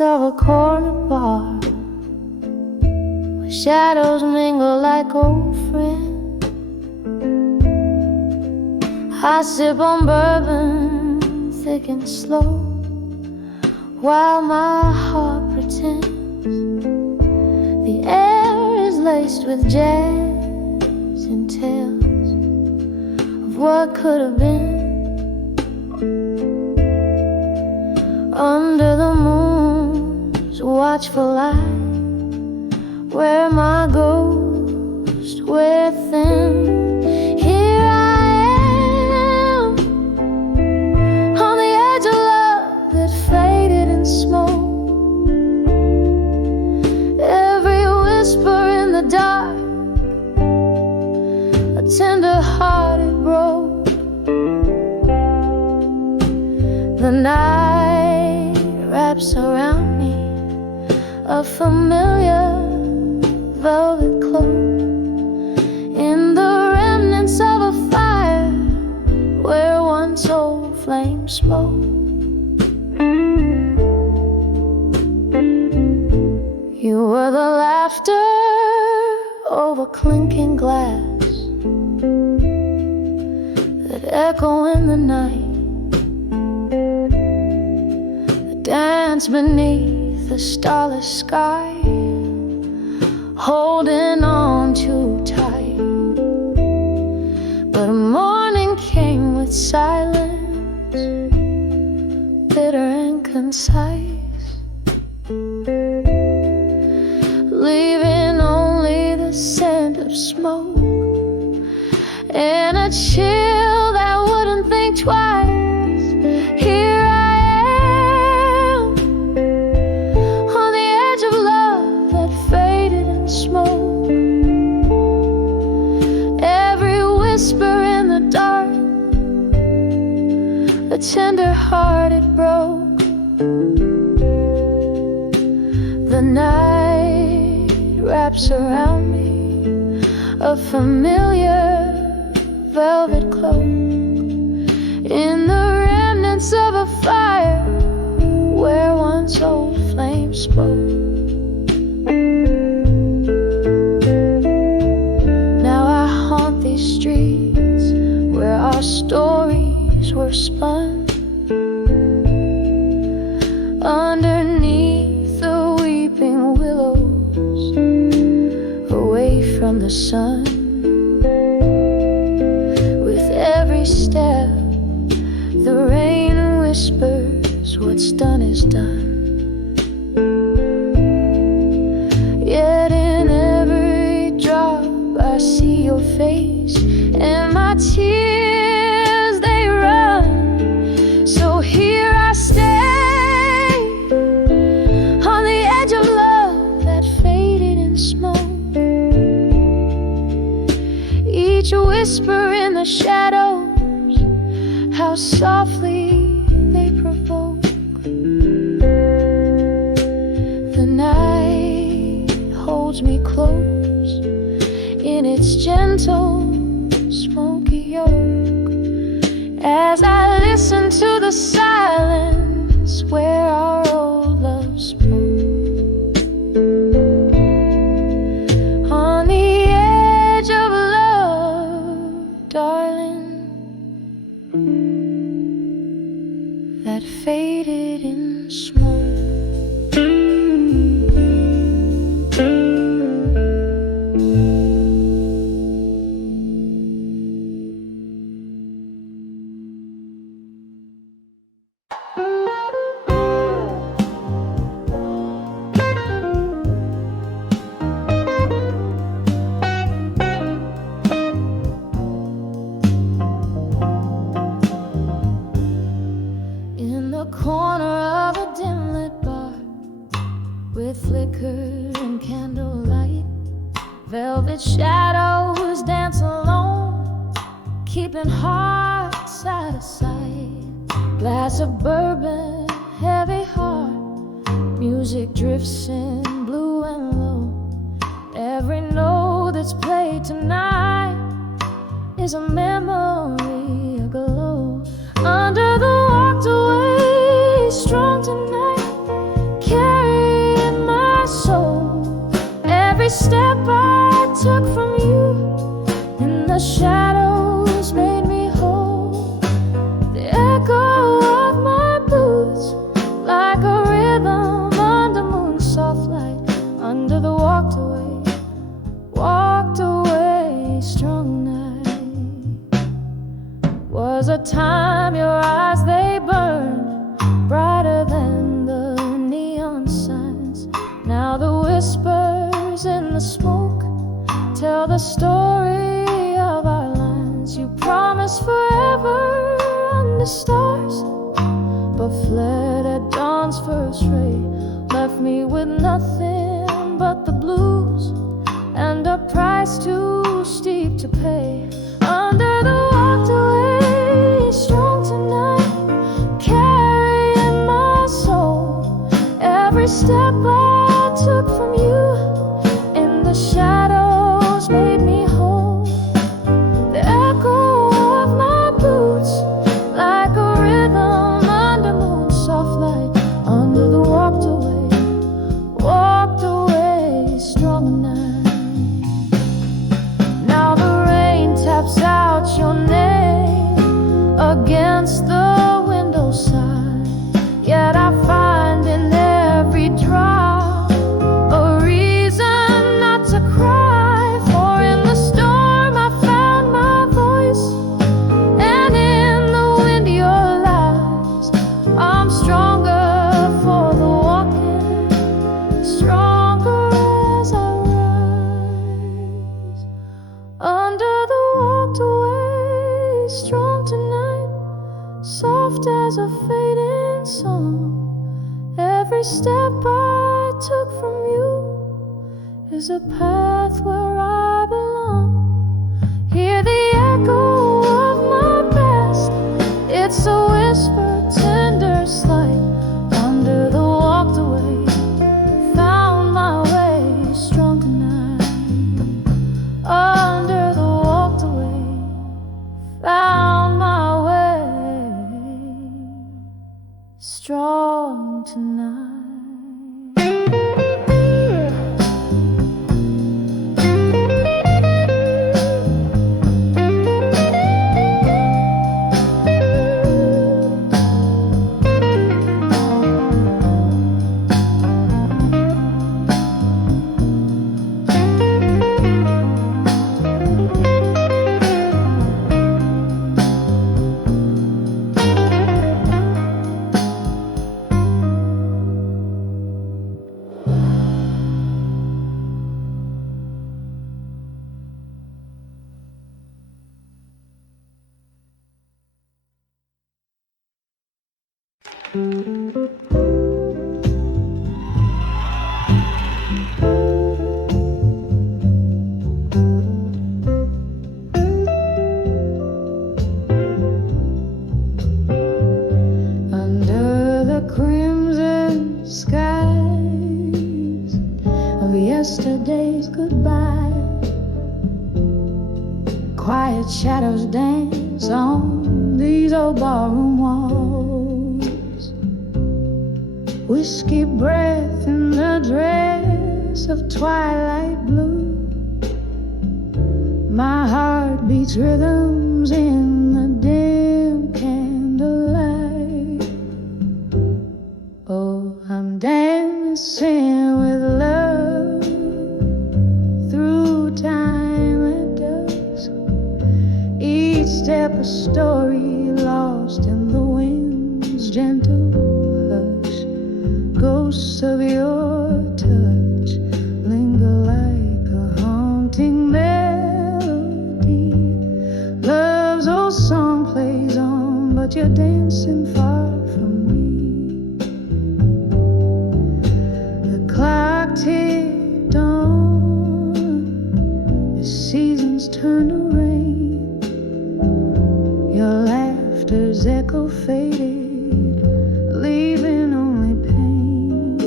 of a corner bar, where shadows mingle like old friends. I sip on bourbon, thick and slow, while my heart pretends the air is laced with jazz and tales of what could have been. Under the moon's watchful light, where my ghost within. Here I am, on the edge of love that faded in smoke. Every whisper in the dark, a tender heart it broke. The night wraps around me a familiar velvet cloak, in the remnants of a fire where once old flame spoke. You were the laughter over clinking glass that echo in the night, dance beneath the starless sky, holding on too tight. But morning came with silence, bitter and concise, leaving only the scent of smoke and a chill that wouldn't think twice. Here smoke, every whisper in the dark, a tender heart it broke. The night wraps around me a familiar velvet cloak, in the remnants of a fire where once old flame spoke. Streets where our stories were spun, underneath the weeping willows, away from the sun. With every step, the rain whispers, what's done is done. Yet in every drop I see your face, and my tears, they run. So here I stay, on the edge of love that faded in smoke. Each whisper in the shadows, how softly they provoke. The night holds me close in its gentle smoky yoke, as I listen to the silence where our old love spoke. On the edge of love, darling, that faded in smoke. And candlelight, velvet shadows dance alone, keeping hearts out of sight. Glass of bourbon, heavy heart, music drifts in blue and low. Every note that's played tonight is a memory aglow. Under the walked away, strong tonight. a time your eyes they burned brighter than the neon signs. Now the whispers in the smoke tell the story of our lines. You promised forever under stars, but fled at dawn's first ray. Left me with nothing but the blues and a price too steep to pay. Under the walked away, strong tonight, carrying my soul. Every step I took from you in the shadows made me whole. The echo of my boots like a rhythm under moon soft light. Under the walked away, strong night. Now the rain taps out your name against the window side, yet I find in every drop a reason not to cry. For in the storm I found my voice, and in the wind your lies. I'm stronger for the walking, stronger as I rise. Under the walked away, strong tonight, soft as a fading song. Every step I took from you is a path where I belong. Hear the echo of my past, it's a whisper, tender, slight. Under the walked away, found my way, strong tonight. Under the walked away, found my way, strong tonight. Under the crimson skies of yesterday's goodbye, quiet shadows dance on these old barroom walls. Whiskey breath in the dress of twilight blue. My heart beats rhythms in the dim candlelight. Oh, I'm dancing with love through time at dusk. Each step a story lost in the wind's gentle hush. Ghosts of your touch linger like a haunting melody. Love's old song plays on, but you're dancing far from me. The clock ticked on, the seasons turned to rain. Your laughter's echo faded, leaving only pain.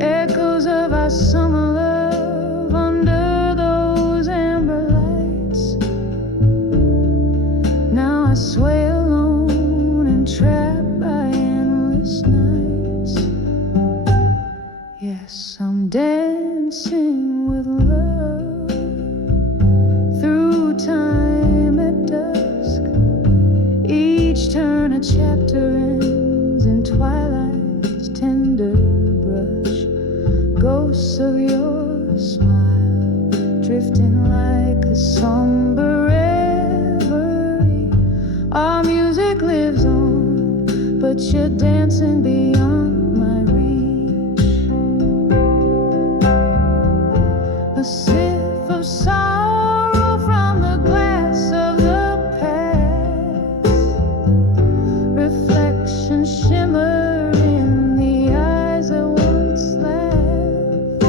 Echoes of our summer love under those amber lights. Now I sway alone and trapped by endless nights. Yes, I'm dancing with love through time at dusk. Each turn a chapter ends in twilight's tender brush. Ghosts of your smile drifting like a somber reverie. but you're dancing beyond my reach. A sip of sorrow from the glass of the past, reflections shimmer in the eyes that once laughed.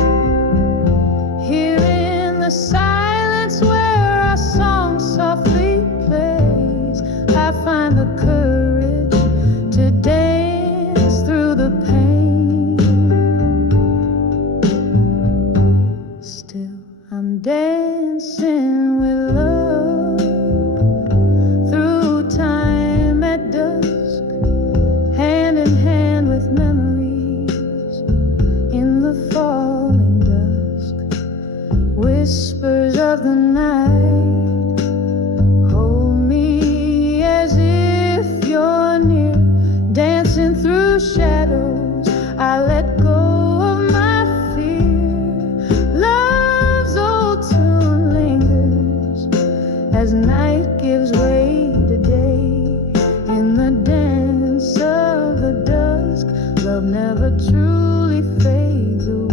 Here in the silence where our song softly plays, I find the courage to dance through the pain. Still, I'm dancing with love through time at dusk, hand in hand with memories in the falling dusk. Whispers of the night hold me as if you're near, dancing through shadows. I let go of my fear. Love's old tune lingers as night gives way to day. In the dance of the dusk, love never truly fades away.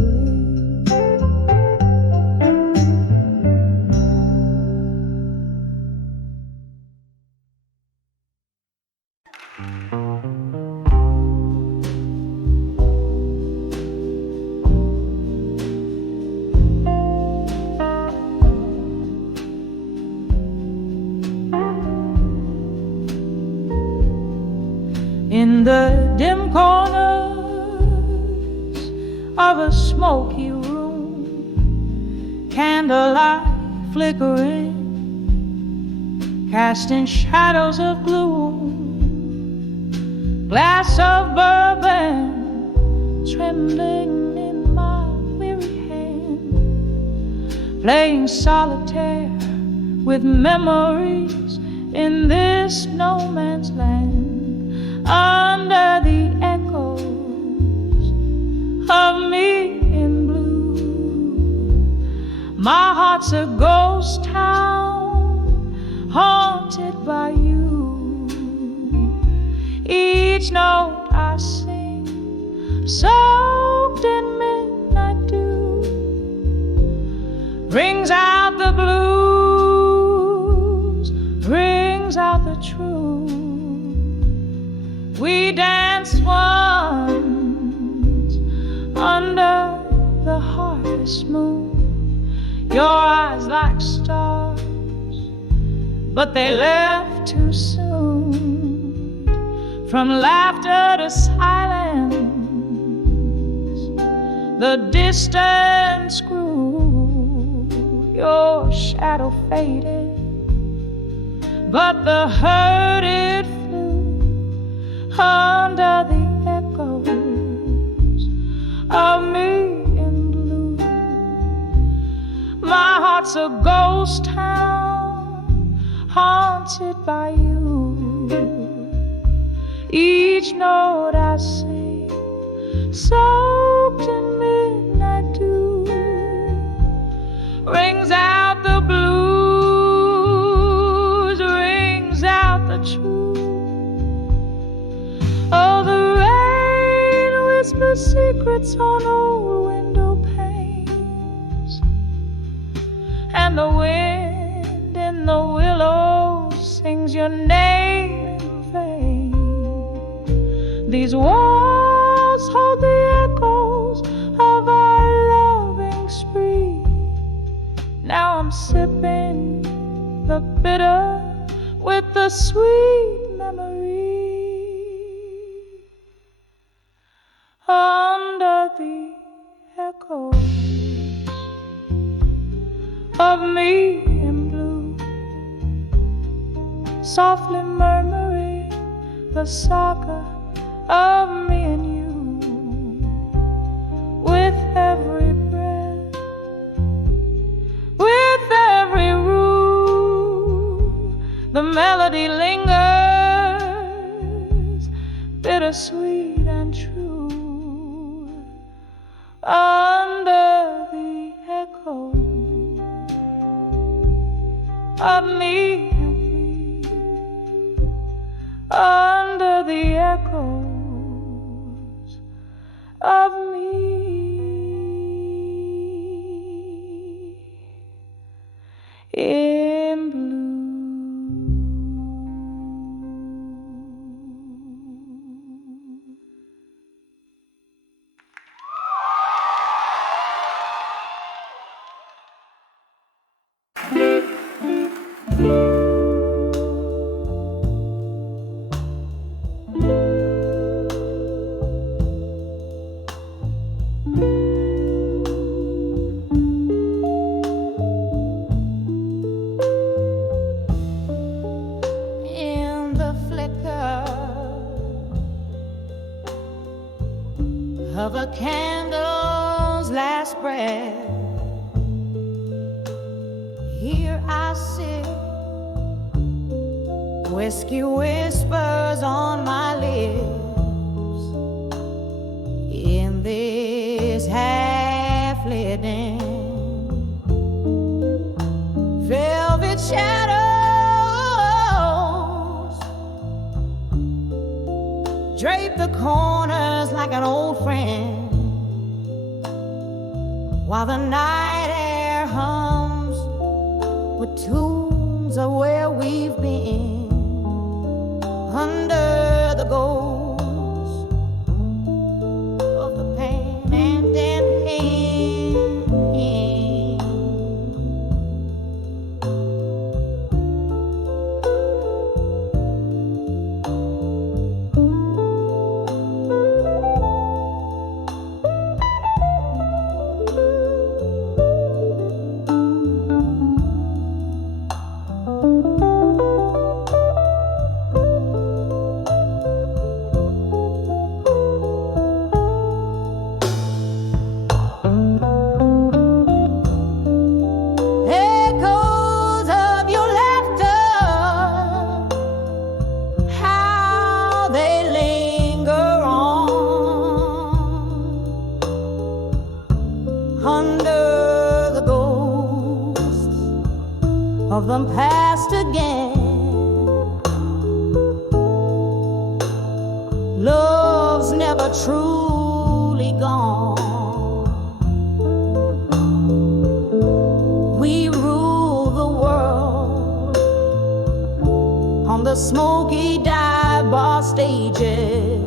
In the dim corners of a smoky room, candlelight flickering, casting shadows of gloom. Glass of bourbon trembling in my weary hand, playing solitaire with memories in this no man's land. Under the echoes of me in blue, my heart's a ghost town haunted by you. Each note I sing, soaked in midnight dew, brings out the blues, brings out the truth. We danced once under the harvest moon, your eyes like stars, but they left too soon. From laughter to silence, the distance grew, your shadow faded, but the hurt it under the echoes of me in blue. My heart's a ghost town haunted by you. Each note I sing, soaked in midnight dew, rings out the blues, rings out the truth. Oh, the rain whispers secrets on old window panes, and the wind in the willows sings your name in vain. These walls hold the echoes of our loving spree. Now I'm sipping the bitter with the sweet memory. Under the echoes of me in blue, softly murmuring the saga of me and you. With every breath, with every rule, the melody lingers, bittersweet and true. Under the echo of me and thee, under the echo of me in blue. Of a candle's last breath, here I sit, whiskey whispers on my lips, in this half-lit den, velvet shadows drape the corners like an old friend, while the night air hums with tunes of where we've been, under the ghost of the pain and pain. Of them past again, love's never truly gone. We rule the world on the smoky dive bar stages.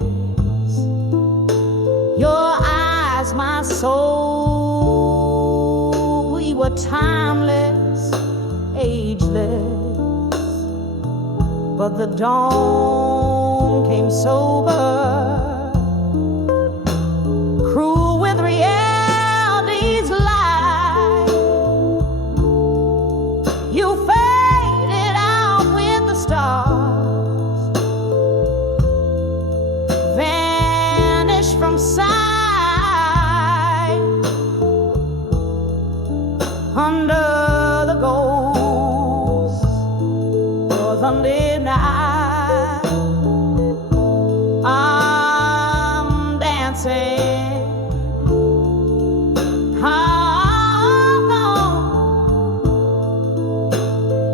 Your eyes, my soul, we were timeless, ageless, but the dawn came sober, cruel with reality's lie. You faded out with the stars, vanished from sight, under the gold Sunday night. I'm dancing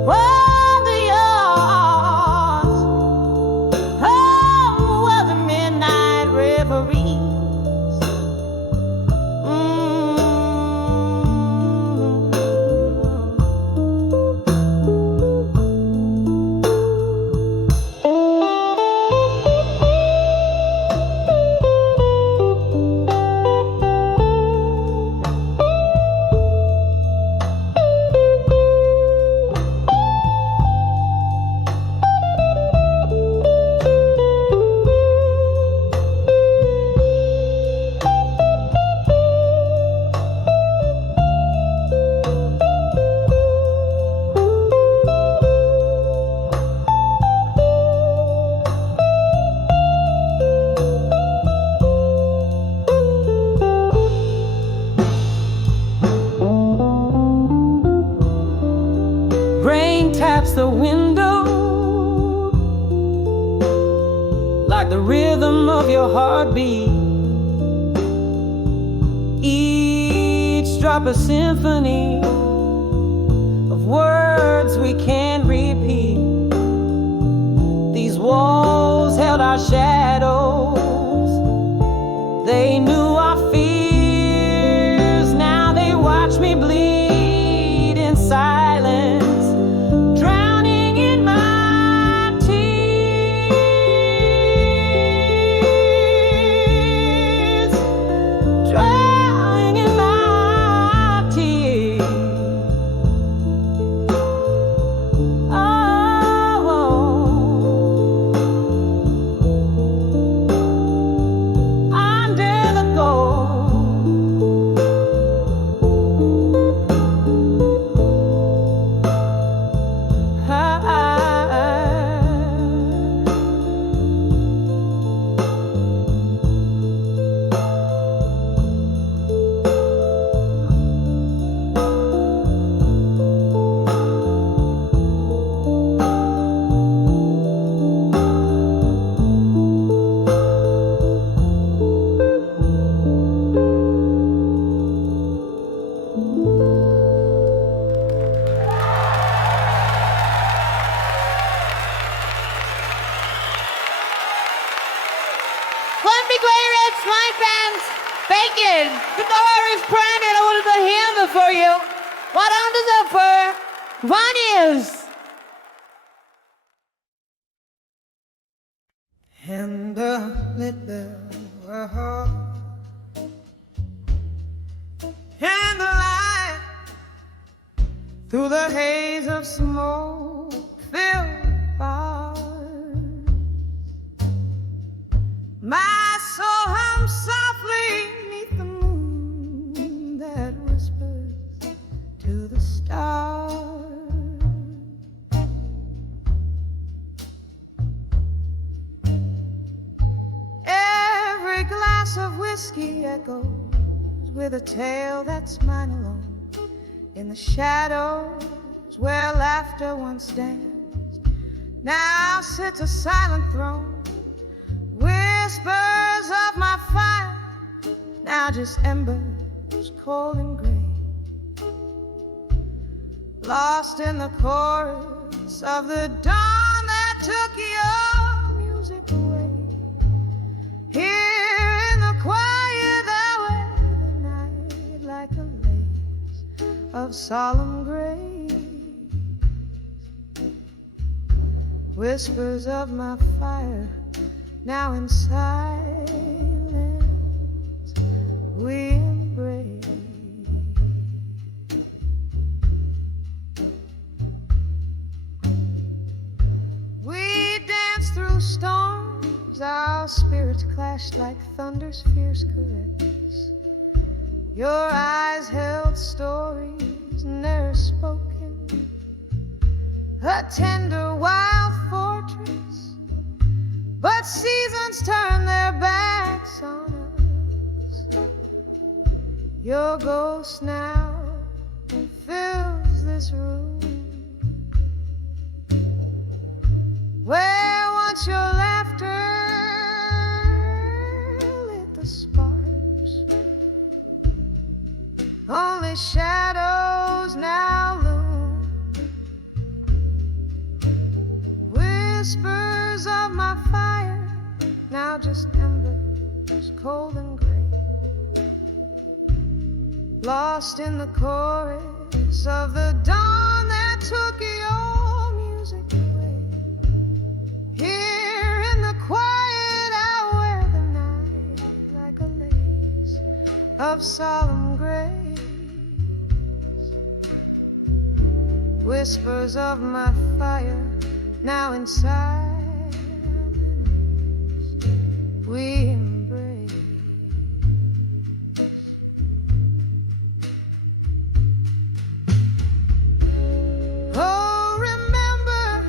under your arms, where the midnight reveries. The window, like the rhythm of your heartbeat, each drop a symphony of words we can't repeat. These walls held our shadows, they knew my band, Bacon. Guitar is Brandon. I will be here for you. What on the upper? One is. And a little candlelight through the haze of smoke-filled bars. My soul hums softly beneath the moon that whispers to the stars. Every glass of whiskey echoes with a tale that's mine alone. In the shadows where laughter once danced, now sits a silent throne. Whispers of my fire, now just embers cold and gray, lost in the chorus of the dawn that took your music away. Here in the quiet hour of the night, like a lace of solemn grace, whispers of my fire, now in silence we embrace. We danced through storms, our spirits clashed like thunder's fierce caress. Your eyes held stories ne'er spoken, a tender wild fortress, but seasons turn their backs on us. Your ghost now fills this room, where once your laughter lit the sparks. Only shadows now loom, whispers of my fire, now just embers cold and gray, lost in the chorus of the dawn that took your music away. Here in the quiet hour of the night, like a lace of solemn grace, whispers of my fire, now in silence we embrace. Oh, remember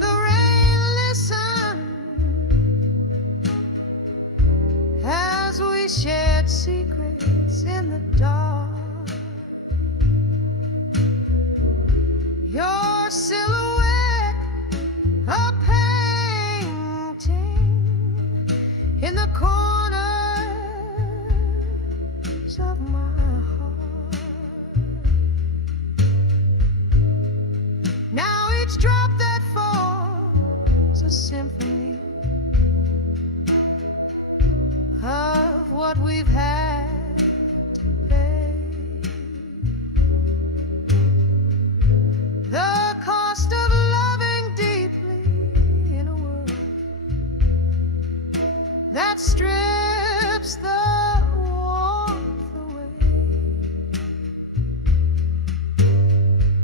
the rain, listen, as we shared secrets in the dark. Your silhouette, a painting in the corners of my heart. Now each drop that falls, a symphony of what we've had to pay. The cost of loving deeply in a world that strips the warmth away.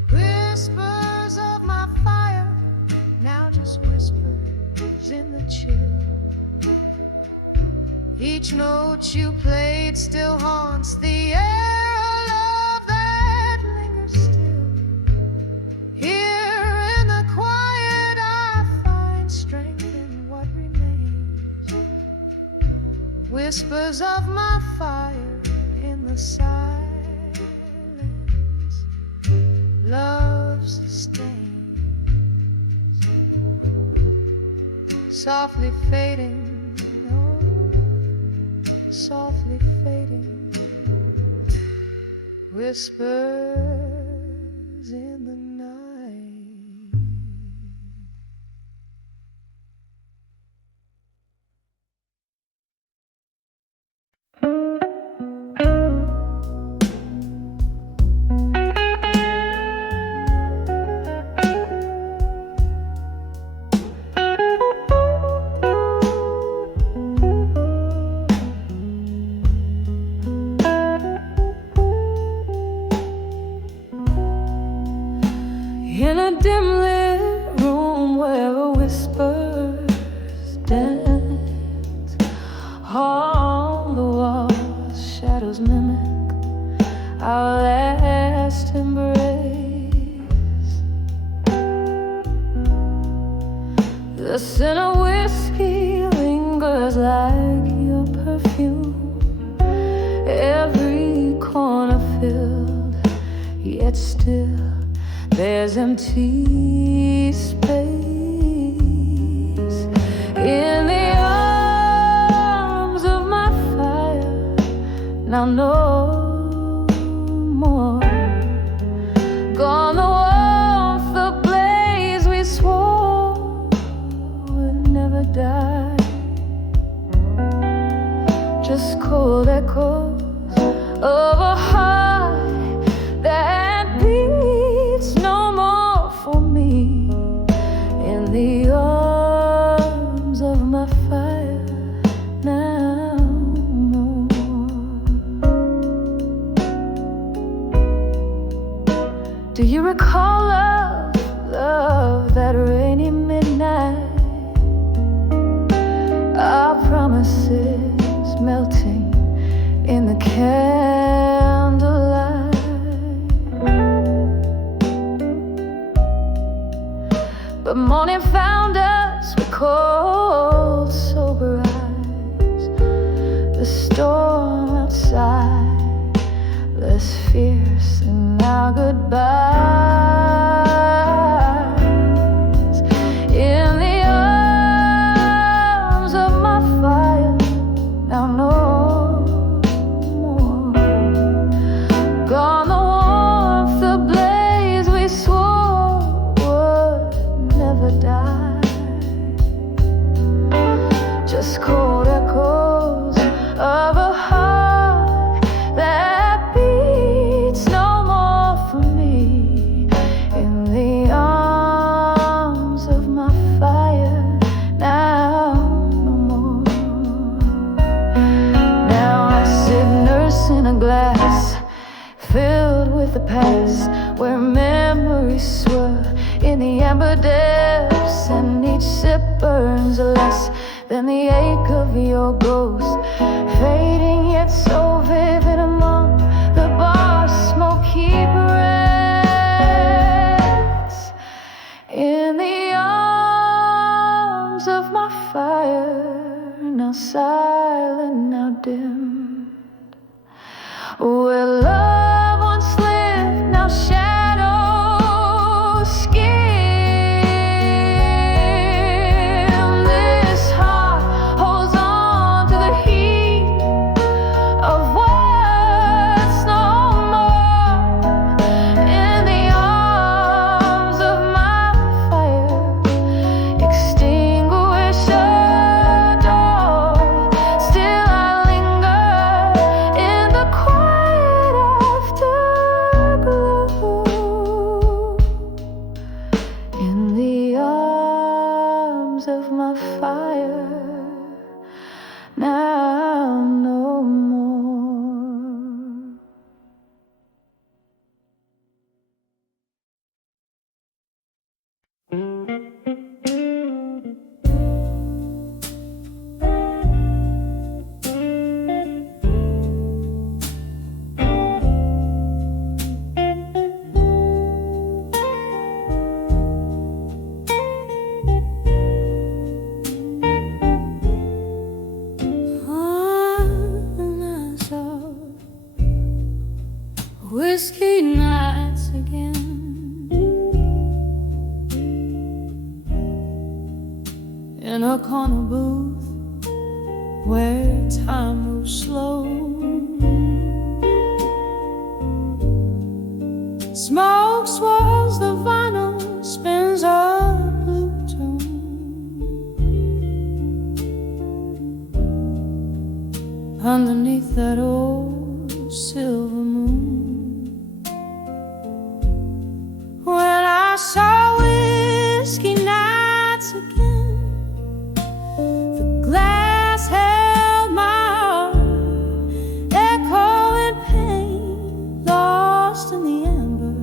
Whispers of my fire, now just whispers in the chill. Each note you played still haunts the air, a love that lingers still. Here in the quiet I find strength in what remains. Whispers of my fire in the silence, love sustains, softly fading, oh, softly fading, whispers in the whiskey lingers like your perfume, every corner filled, yet still there's empty space in the arms of my fire. Now no more. Gone the warmth, the blaze we swore would never die. Just cold echoes of a heart that beats no more for me in the arms of my fire. Now no more. Do you recall love, love, that rainy midnight? Our promises melting in the candlelight. But morning found us with cold, sober eyes. The storm outside, less fierce than our goodbyes. In the arms of my fire, now no more. Gone the warmth, the blaze we swore would never die. Just cold echoes of a heart that beats no more for me in the arms of my fire. Now no more. Now I sit nursing a glass filled with the past, where memories swirl in the amber depths, and each sip burns less than the ache of your ghost, fading yet so vivid among the bar's smoky breaths. In the arms of my fire, now silent, now dim, where love once lived, now shadows skim. This heart holds on to the heat of what's no more. In the arms of my fire, extinguish a door. Still I linger in the quiet afterglow. In the arms of my fire, now no more. Whiskey nights again, in a corner booth where time moves slow. Smoke swirls the vinyl, spins a blue tone. Underneath that old silver moon, when I saw whiskey nights again, the glass held my heart, echoing pain, lost in the amber,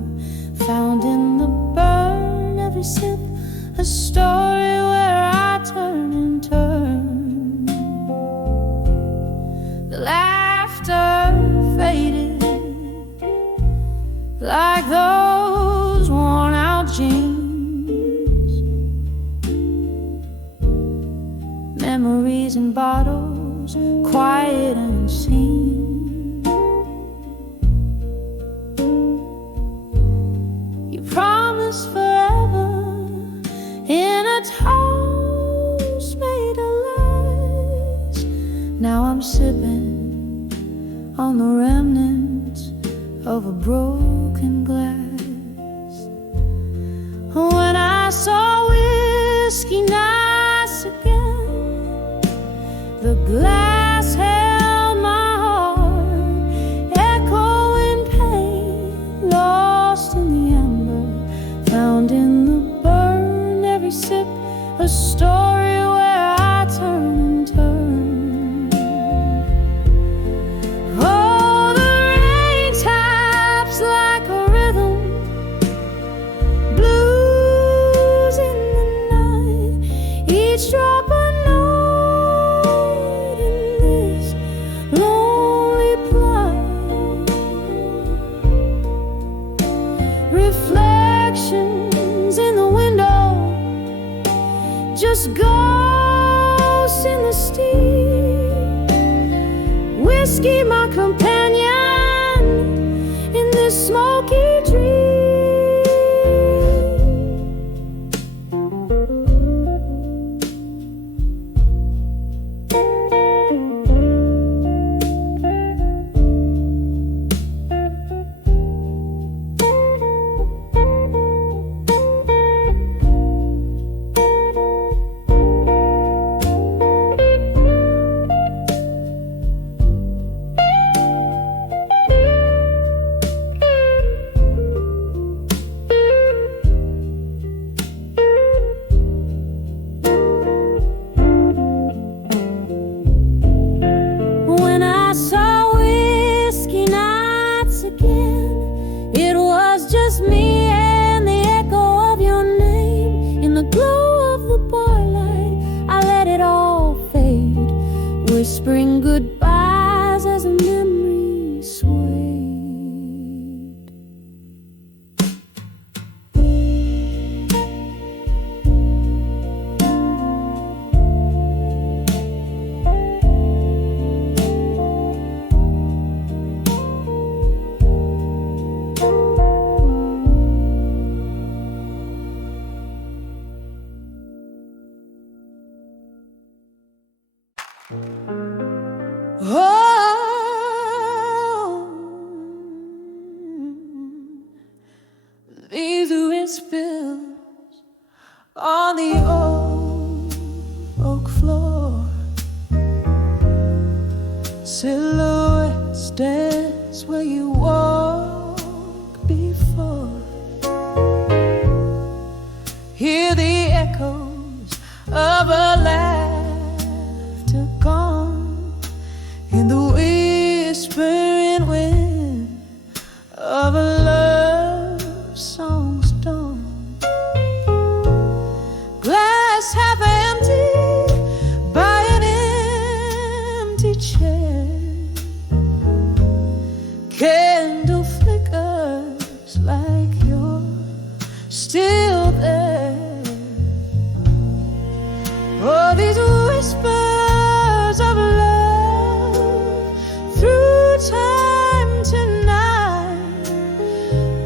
found in the burn. Every sip a story where I turn and turn. The laughter faded like those worn out jeans. memories in bottles, quiet and unseen. You promised forever in a toast made of lies. Now I'm sipping on the remnants of a broken glass. When I saw whiskey nights again, the glass held my heart, echoing pain, lost in the ember, found in the burn. Every sip a story where I turn and turn. Oh, the rain taps like a rhythm, blues in the night, each drop a note in this lonely plight. Reflections in the window, just ghosts in the steam. Whiskey my companion in this smoky dream. When I saw whiskey nights again, it was just me and the echo of your name. In the glow of the bar light, I let it all fade, whispering goodbyes as a memory swayed. Oh, these whispers on the old oak floor, silhouettes dance where you walked before. Hear the echoes of a laughter gone in the whispering wind of a love song's dawn. Glass half empty by an empty chair, candle flickers like you're still there. Oh, these whispers of love through time tonight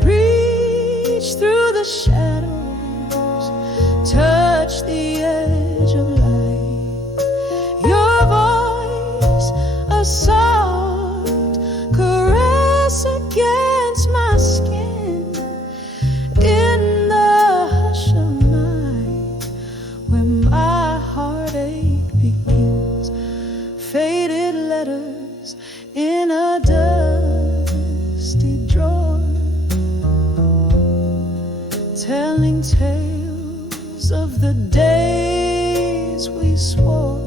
reach through the shadows, touch the edge of light. Your voice, a soft caress against my skin in the hush of night when my heartache begins. Faded letters in a dusty drawer, telling tales of the days we swore.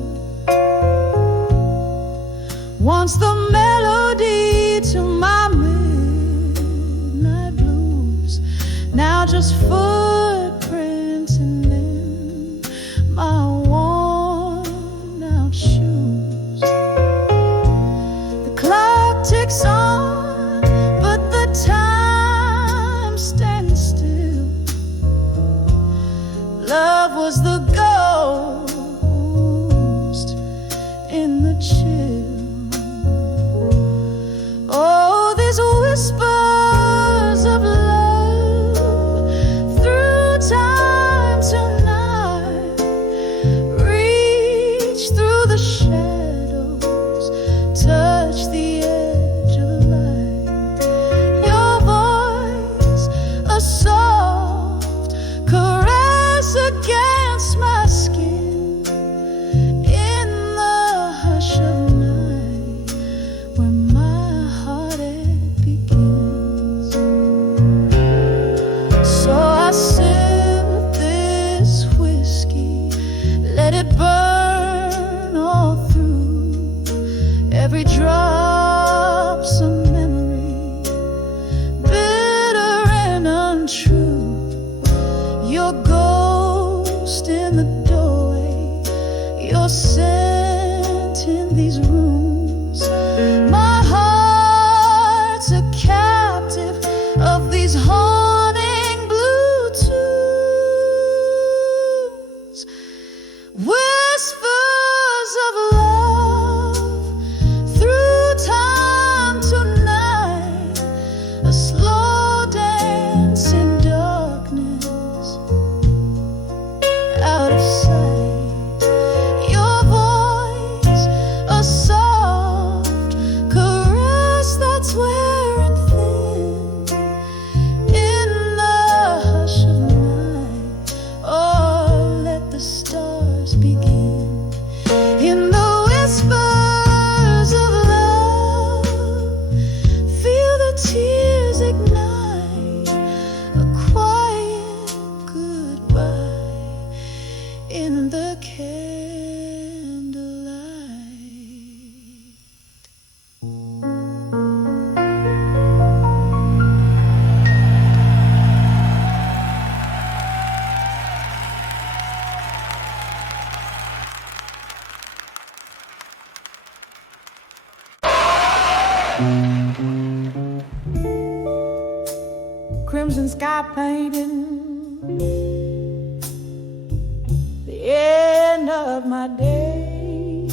Once the melody to my midnight blues, now just footprinting in my worn out shoes. The clock ticks on, but the time stands still. Love was the ghost your scent in these rooms. My heart's a captive of these haunting blue tunes. Whispers of love through time tonight, a slow dance in darkness, out of sight. Your voice, a soft caress that's wearing thin in the hush of night. Oh, let the stars begin. In the whispers of love, feel the tears ignite, a quiet goodbye in the candlelight. Crimson sky painting the end of my day.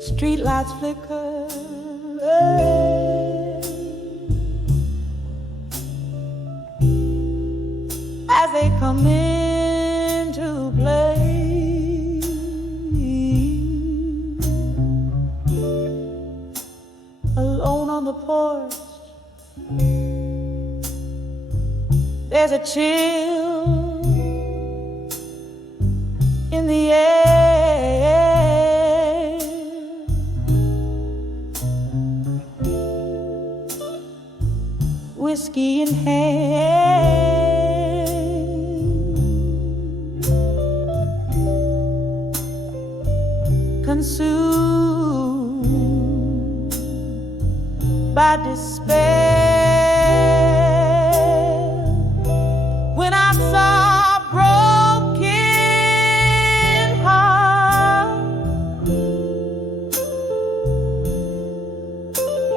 Street lights flicker as they come into play. Alone on the porch, there's a chill in the air. Whiskey in hand, consumed by despair. When I saw a broken heart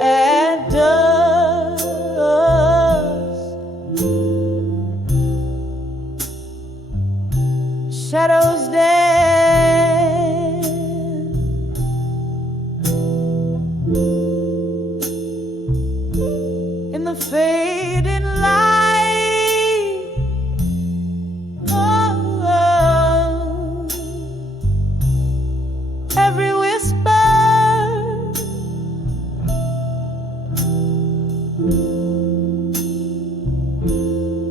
at dusk, shadows dance in the fading light. Oh, every whisper,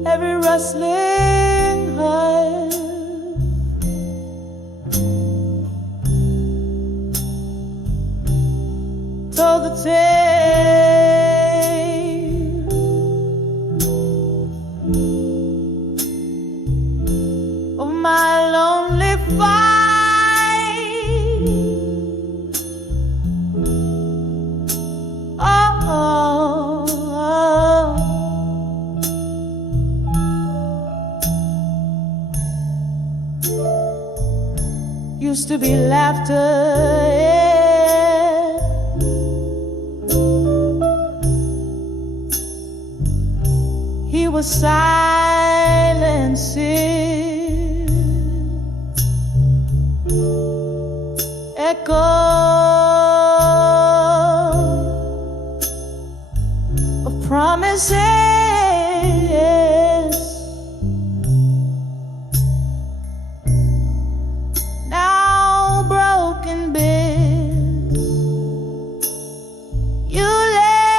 every rustling heart told the tale of my lonely fight. Oh, used to be laughter, yeah. He was silencing echo of promises. Now broken bits, you left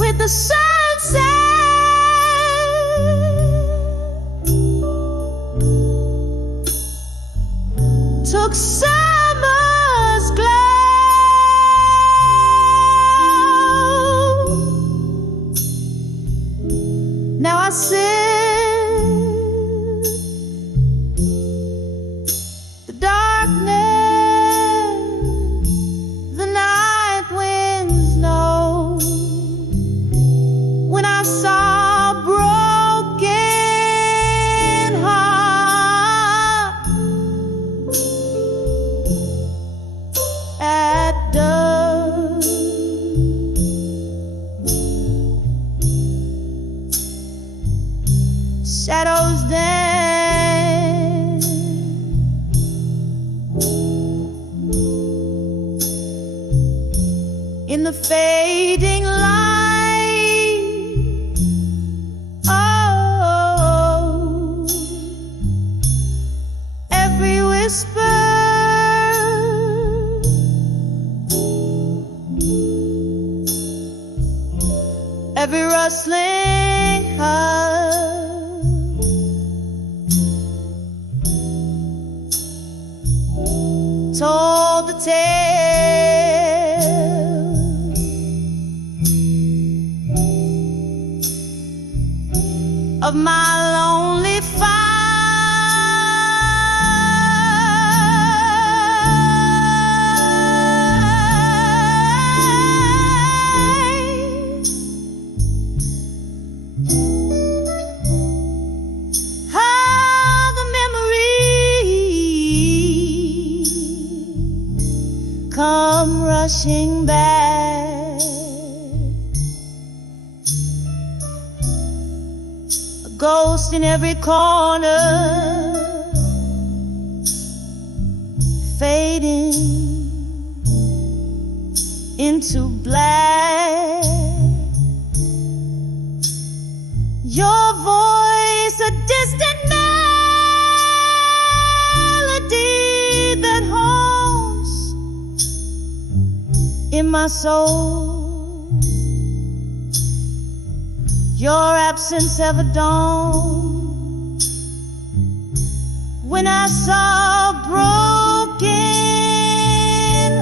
with the sunset. Took summer's glow. Now I sit the darkness, the night in the fading light. Oh, every whisper, every rustling hush, told the tale of my lonely fight. How the memories come rushing back, a ghost in every corner, fading into black. Your voice, a distant melody that haunts in my soul. Your absence ever dawned when I saw a broken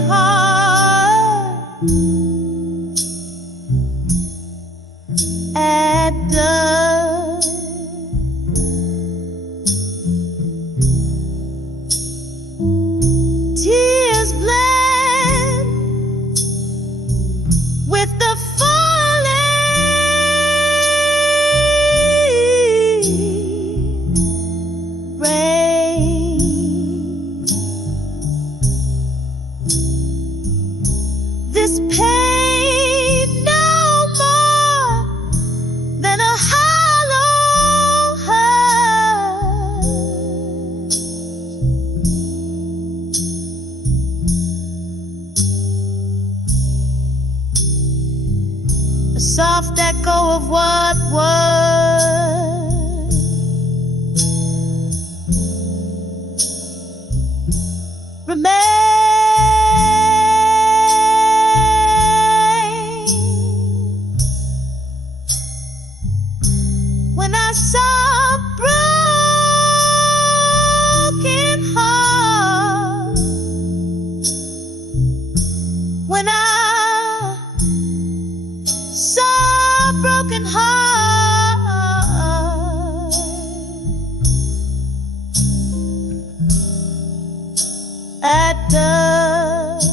heart at dusk. Tears blend with the falling rain. This pain no more than a hollow heart. A soft echo of what was, remain when I saw a broken heart, when I saw a broken heart at dusk.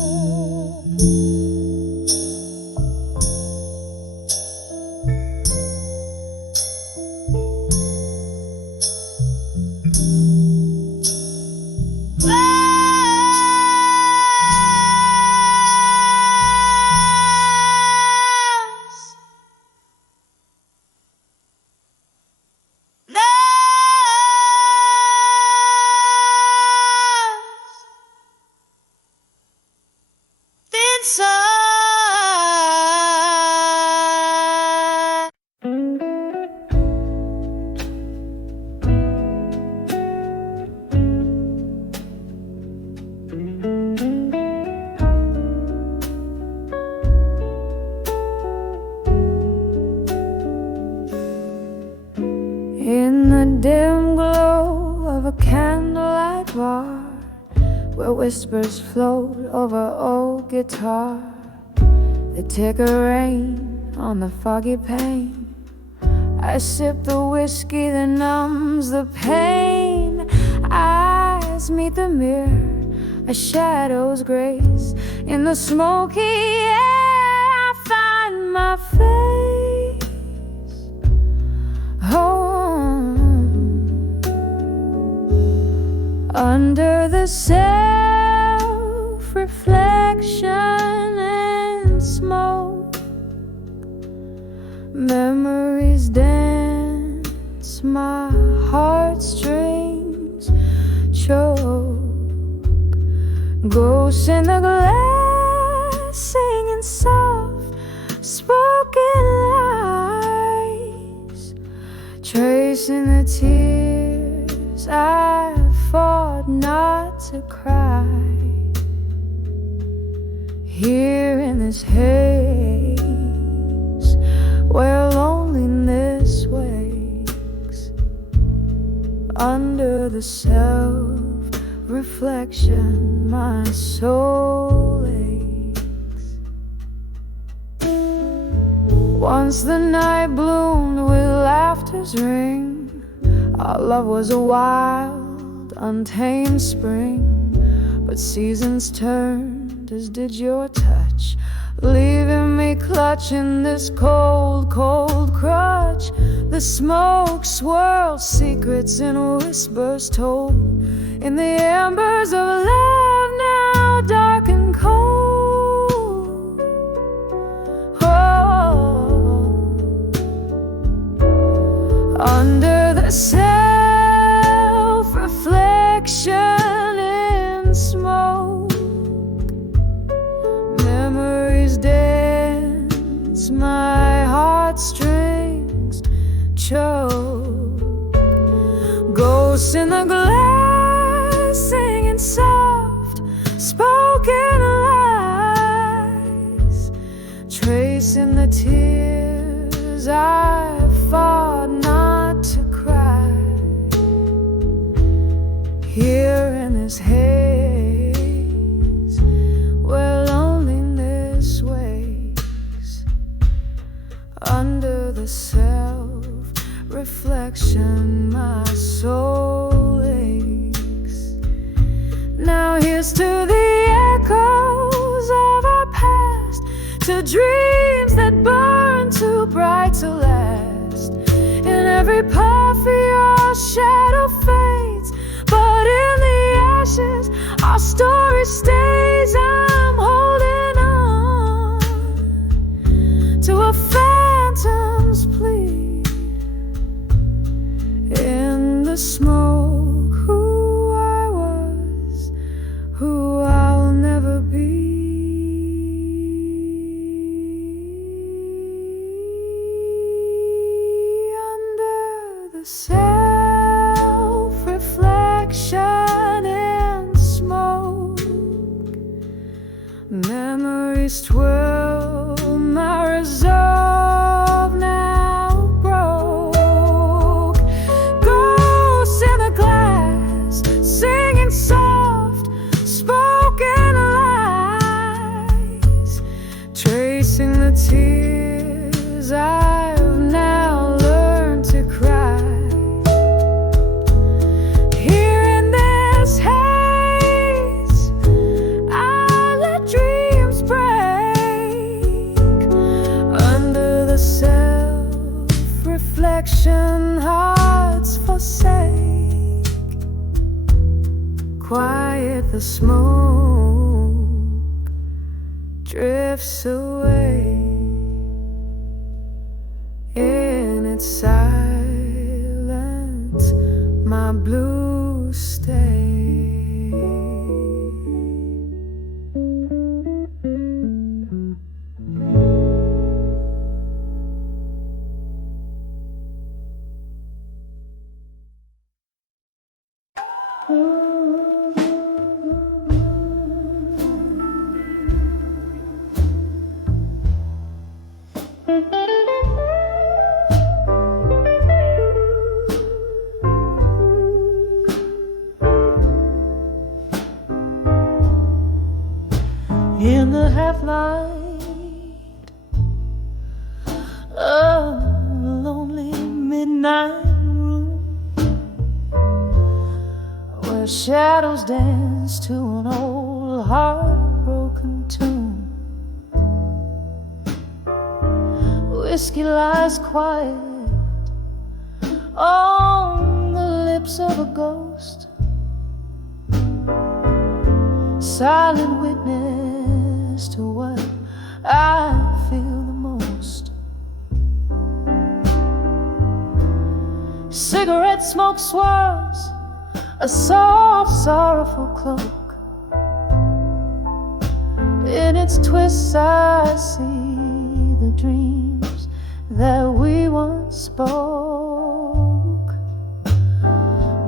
In the dim glow of a candlelight bar, where whispers float over old guitar, they take a rain on the foggy pane. I sip the whiskey that numbs the pain. Eyes meet the mirror, a shadow's grace. In the smoky air I find my face. Oh, under the self-reflection and smoke, memories dance, my heartstrings choke. Ghosts in the glass singing soft to cry. Here in this haze where loneliness wakes, under the self-reflection my soul aches. Once the night bloomed with laughter's ring, our love was a wild, untamed spring. But seasons turned, as did your touch, leaving me clutching this cold, cold crutch. The smoke swirled, secrets and whispers told, in the embers of love now dark and cold. Oh, under the self-reflection in smoke, memories dance, my heartstrings choke. Ghosts in the glass singing soft spoken lies, tracing the tears I fought not to cry. Here in this haze where loneliness wakes, under the self-reflection my soul aches. Now here's to the echoes of our past, to dreams that burn too bright to last. In every puff your shadow fades, but in the ashes our story stays. I'm holding on to a phantom's plea in the smoke. Who I was, who I'll never be. Under the self-reflection in smoke, memories twirl, my resolve now broke. Ghosts in the glass singing soft spoken lies, tracing the tears I've now learned to cry. Here in this haze I let dreams break, under the self-reflection hearts forsake. Quiet, the smoke drifts away, in its silence my blues stay. In the half-light of a lonely midnight room, where shadows dance to an old heartbroken tune, whiskey lies quiet on the lips of a ghost, silent witness to what I feel the most. Cigarette smoke swirls, a soft, sorrowful cloak. In its twists I see the dreams that we once spoke.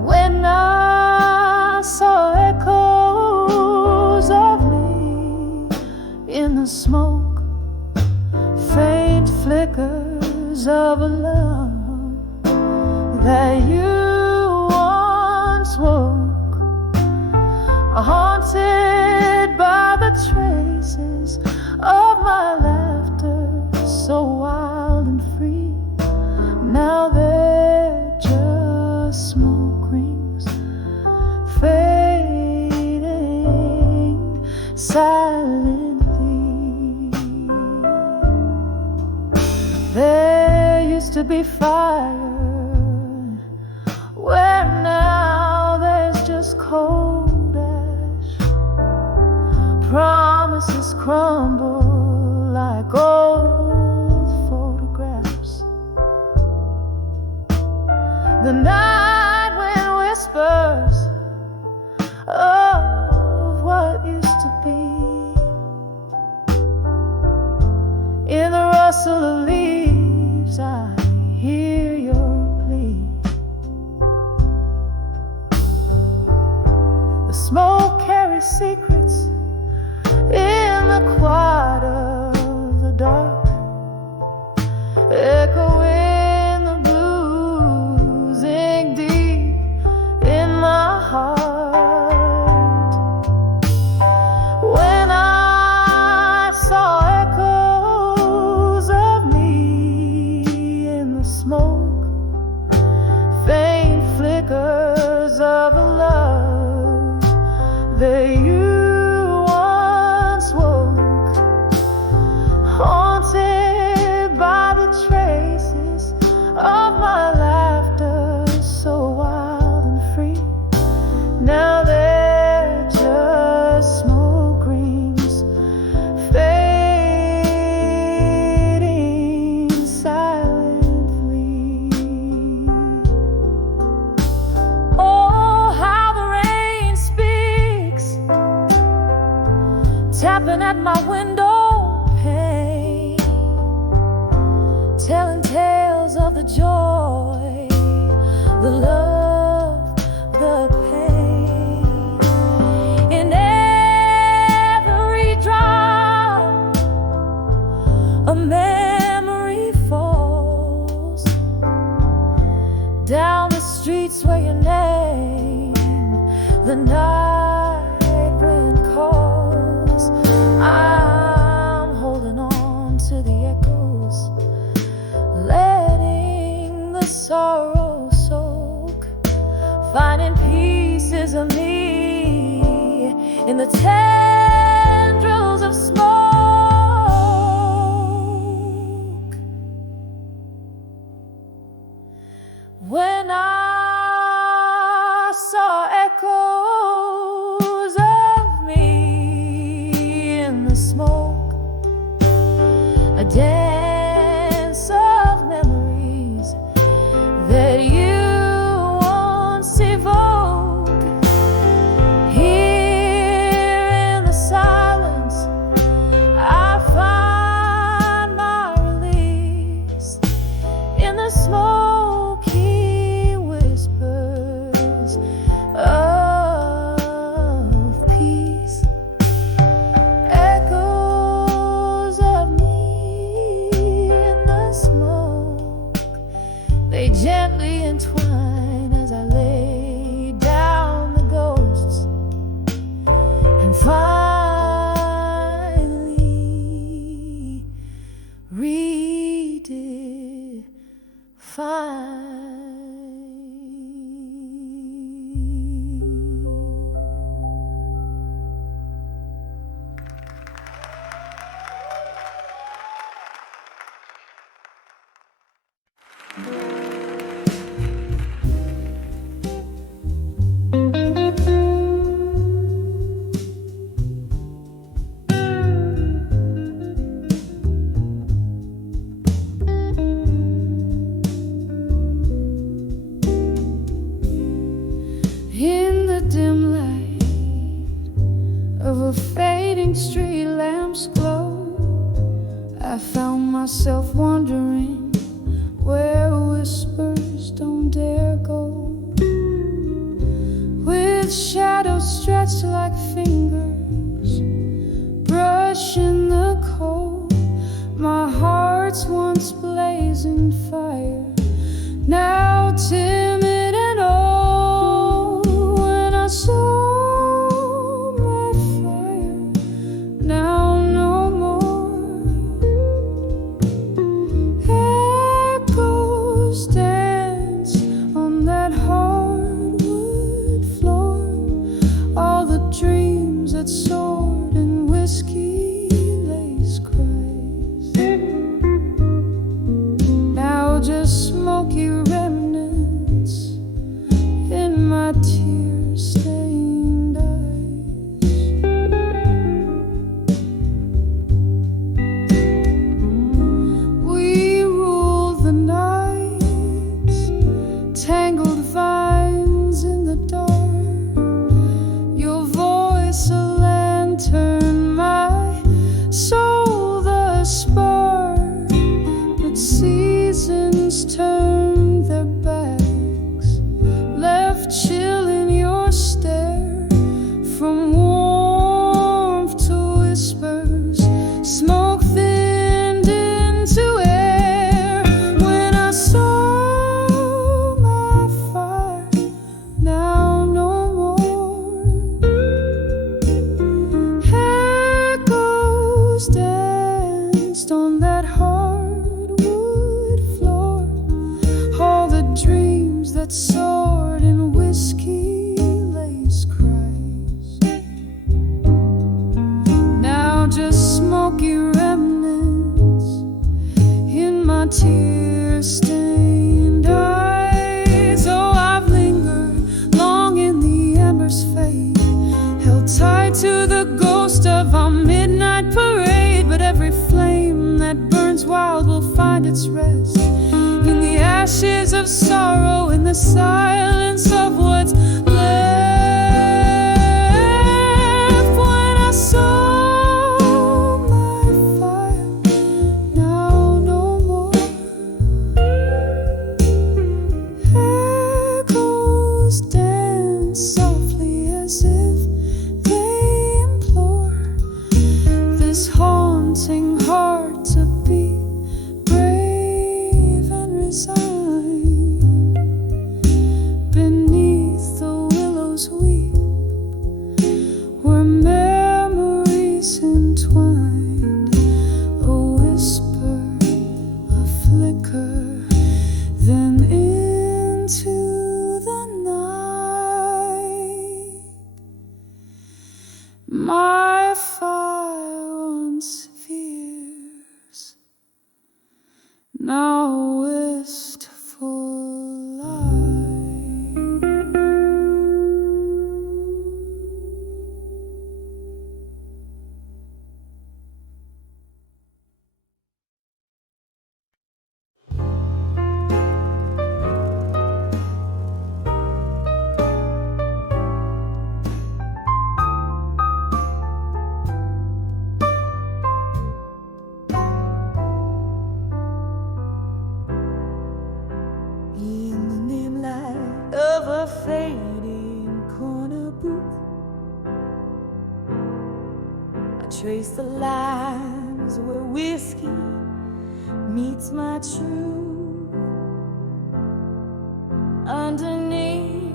When I saw echoes the smoke, faint flickers of a love that you once woke, haunted by the traces of my laughter, so wild and free. Now they're just smoke rings fading silently. There used to be fire, where now there's just cold ash. Promises crumble like old photographs. The night wind whispers of what used to be. In the rustle of leaves I hear your plea. The smoke carries secrets in the quiet of the dark, echoing the bruising deep in my heart. When I saw echoes of me in the smoke, faint flickers of a love that you once woke, haunted by the traces of my laughter, so wild and free. Now they're just smoke rings fading silently. Oh, how the rain speaks, tapping at my window pane, telling tales of the joy, the love, the pain. In every drop, a memory falls down the streets where your name, the night wind calls. I'm holding on to the echoes, letting the sorrow soak, finding pieces of me in the tendrils of smoke. When I saw echoes of me in the smoke, a dance of memories that you once evoked. Here in the silence I find my release. In the smoky whispers of peace, echoes of me in the smoke, they gently entwine as I lay down the ghosts and finally redefine. In the dim light of a fading street lamp's glow, I found myself wondering where whispers don't dare go, with shadows stretched like fingers brushing the once blazing fire, now timid and old. When I saw my fire, now no more. Echoes dance on that hardwood floor, all the dreams that soared in whiskey lace cries, now just smoky remnants in my tear-stained eyes. We ruled the nights, tangled vines in the dark, your voice a lantern, my soul the spark. But seasons turned their backs, left chill in your stare, from warmth to whispers, smoke thinned into air. When I saw my fire, now no more. Echoes danced on that hardwood floor, all the dreams that soared in whiskey lace cries, now just smoky remnants in my tear-stained eyes. Oh, I've lingered long in the embers fade, held tight to the ghost of our midnight parade. But every flame that burns wild will find its rest in the ashes of sorrow, in the silence of what's left. When I saw my fire, now no more. Echoes dance softly as if they implore this haunting heart to be brave and resigned. Beneath the willows weep, where memories entwined, a whisper, a flicker, then into the night. My fire once fierce, now wistful light. In the dim light of a fading corner booth, I trace the lines where whiskey meets my truth. Underneath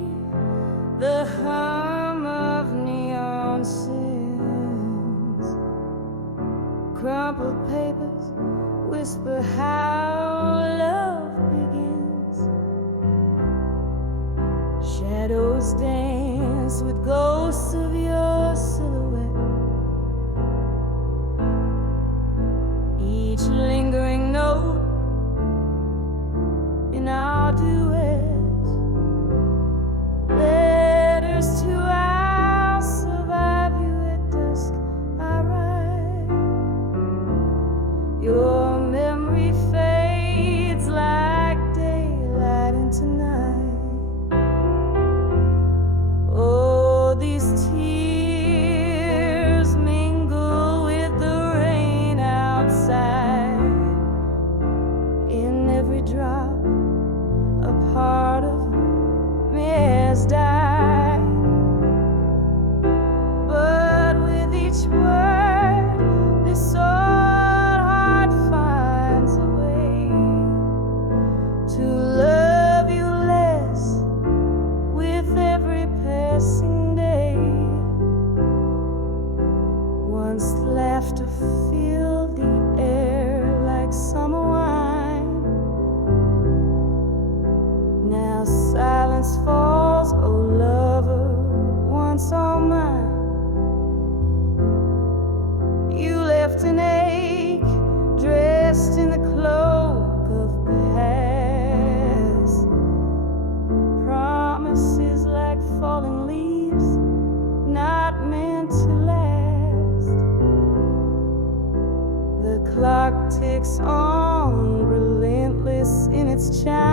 the hum of neon sins, crumpled papers whisper how love begins. Shadows dance with ghosts of your silhouette, each lingering note in our duet. Letters to I'll survive you at dusk, I write. Your memory fades like daylight into night. Oh, these tears mingle with the rain outside. clock ticks on, relentless in its chime.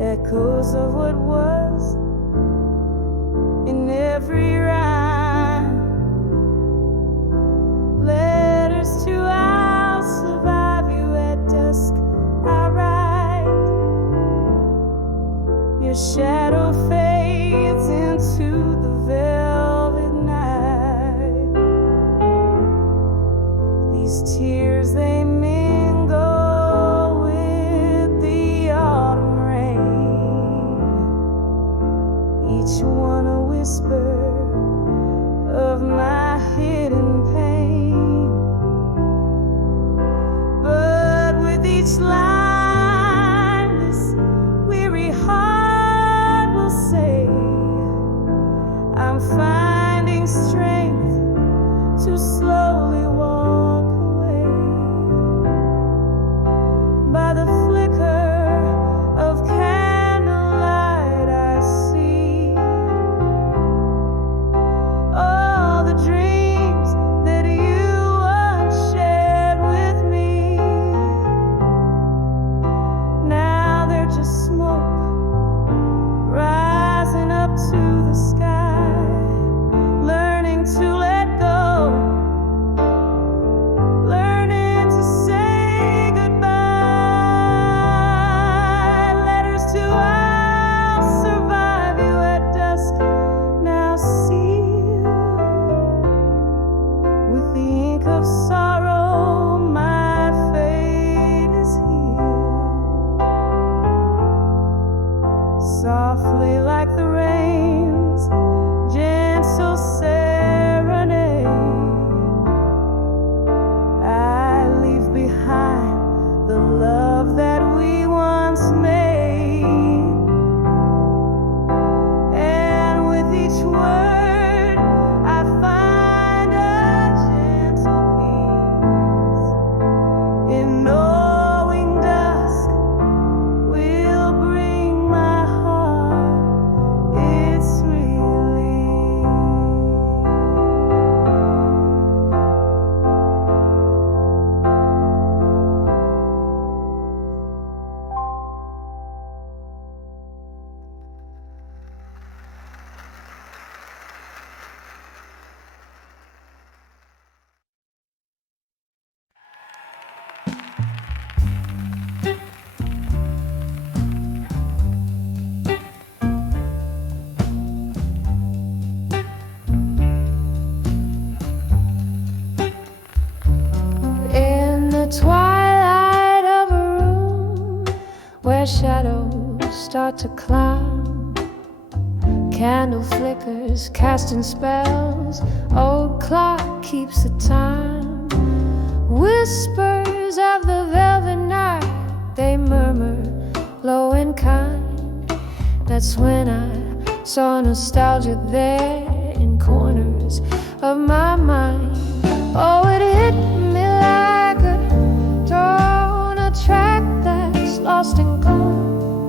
Echoes of what was in every rhyme. Letters to I'll survive you at dusk. I write. Your shadow fades into the velvet night. These tears, they mingle with the autumn rain, each one a whisper of my hidden pain. But with each line, this weary heart will say, I'm finding strength to slowly walk away. By the flicker of candlelight, I see all the dreams that you once shared with me. Now they're just smoke rising up to the sky, learning to let go, learning to say goodbye. Letters to I'll survive you at dusk, now sealed with the ink of sorrow. My fate is healed, softly like the rain's gentle serenade. I leave behind the love that we once made, and with each word I find a gentle peace in knowing dusk will bring my heart its relief. In the twilight of a room where shadows start to climb, candle flickers casting spells, old clock keeps the time. Whispers of the velvet night, they murmur low and kind. That's when I saw nostalgia there in corners of my mind. Oh, it hit me like a drone, a track that's lost and gone.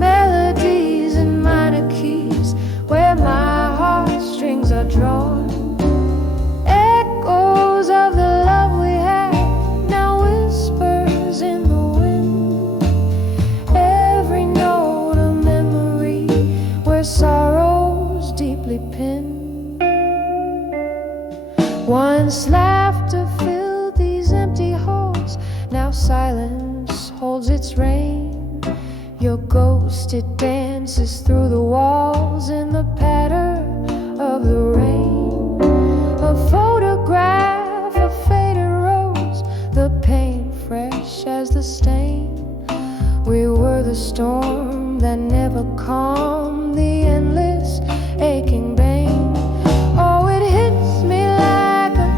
Melodies in minor keys where my heartstrings are drawn. Echoes of the love we had, now whispers in the wind. Every note a memory where sorrow's deeply pinned. Once laughter filled these empty halls, now silence holds its reign. Your ghost, it dances through the walls in the patter of the rain. A photograph, a faded rose, the pain fresh as the stain. We were the storm that never calmed the endless aching pain. Oh, it hits me like a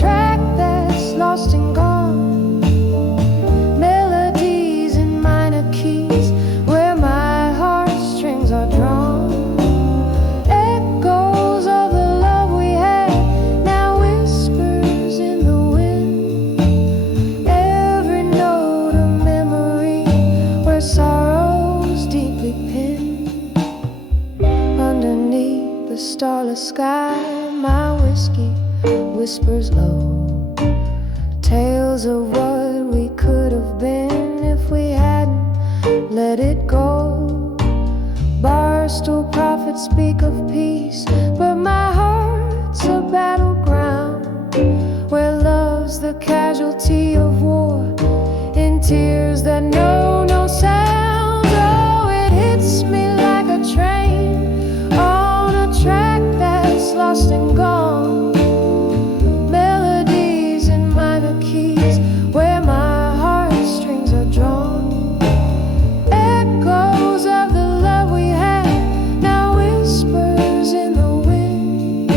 track that's lost and gone. Melodies in minor keys where my heartstrings are drawn. whispers low, tales of what we could have been if we hadn't let it go. Barstool prophets speak of peace, but my heart's a battleground where love's the casualty of war, in tears that know no sound. Oh, it hits me like a train on a track that's lost and gone. Melodies in minor keys where my heartstrings are drawn. Echoes of the love we had, now whispers in the wind.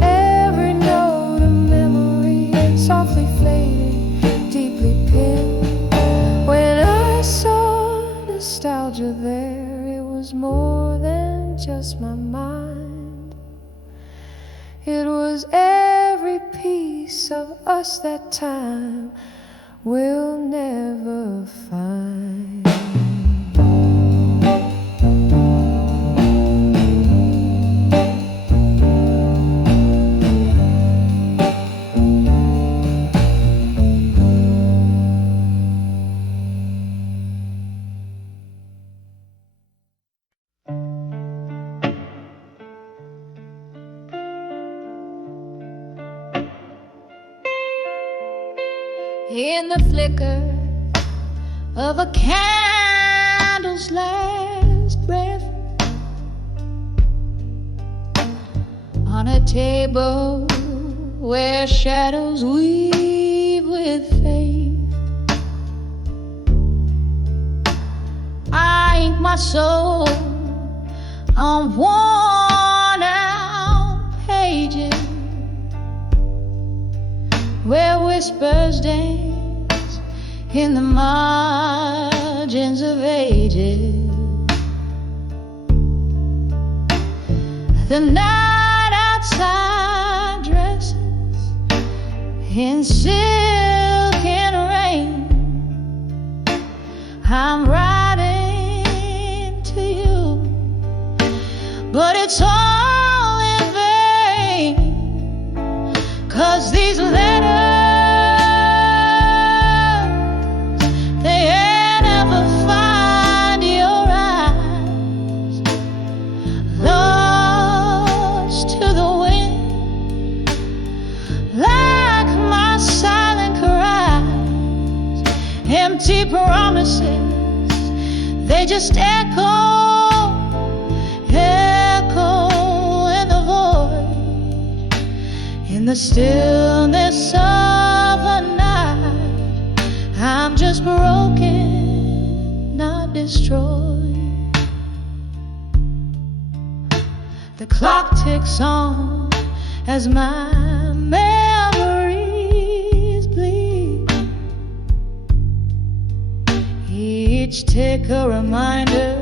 Every note a memory, softly fading, deeply pinned. When I saw nostalgia there, it was more than just my mind. It was every piece of us that time will never find. In the flicker of a candle's last breath, on a table where shadows weave with faith, I ink my soul on worn out pages where whispers dance in the margins of ages. The night outside dresses in silk and rain. I'm writing to you, but it's all in vain, 'cause these letters, they never find your eyes. Lost to the wind, like my silent cries. Empty promises, they just echo in the void. In the stillness of the night, I'm just broken, not destroyed. The clock ticks on as my memories bleed, each tick a reminder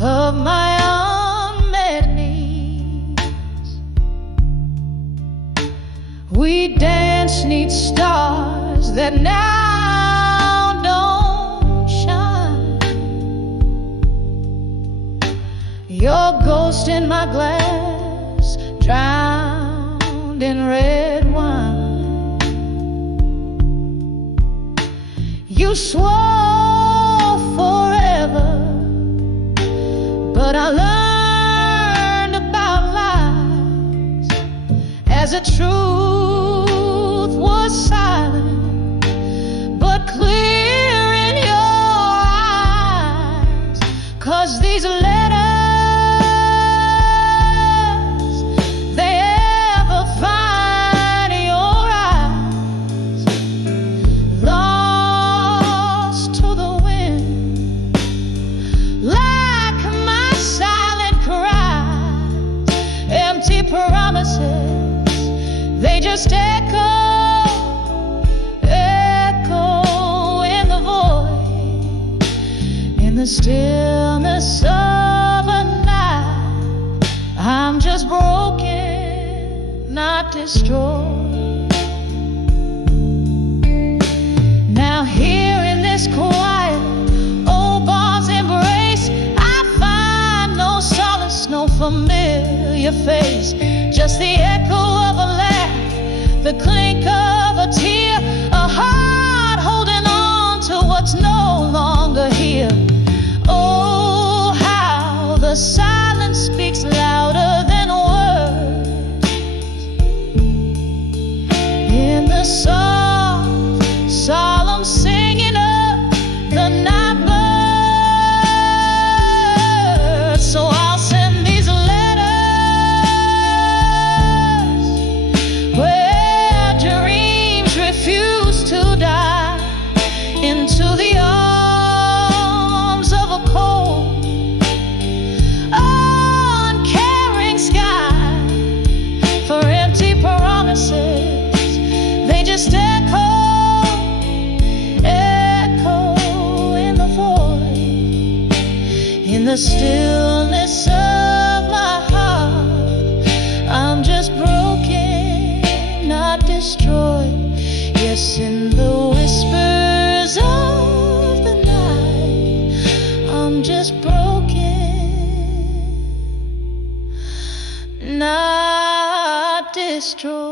of my unmet needs. We dance 'neath stars that now don't shine. Your ghost in my glass, drowned in red wine. You swore forever, but I learned about lies as the truth was silent, but clear in your eyes. 'Cause these letters, they ever find your eyes. Lost to the wind, like my silent cries. Empty promises, they just echo in the void. In the stillness of a night, I'm just broken, not destroyed. Now here in this quiet old bar's embrace, I find no solace, no familiar face, just the echo of a laugh the clink of a tear, a heart holding on to what's no longer here. Oh, how the silence speaks louder than words. In the soft, solemn singing of the night bird. So I'll send these letters where dreams refuse to die, into the arms of a cold, uncaring sky, for empty promises. They just echo in the void, in the stillness of my heart. I'm just broken, not destroyed. Yes, in the whispers of the night, I'm just broken, not destroyed.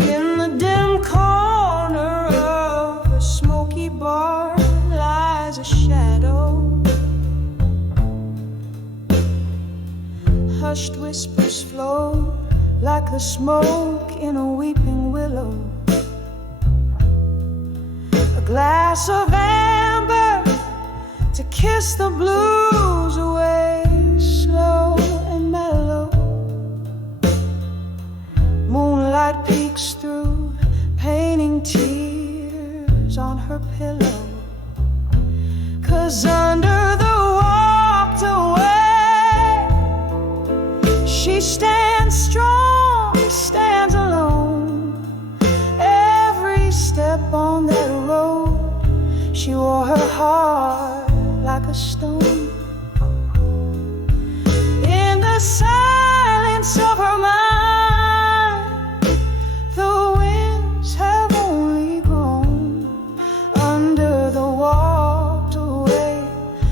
In the dim corner of a smoky bar lies a shadow. Hushed whispers flow like the smoke in a weeping willow. A glass of amber to kiss the blues away, slow and mellow. Moonlight peeks through, painting tears on her pillow. 'Cause under the walked away, she stands strong, stands alone. Every step on that road, she wore her heart like a stone. In the silence of her mind, the winds have only grown. Under the walked away,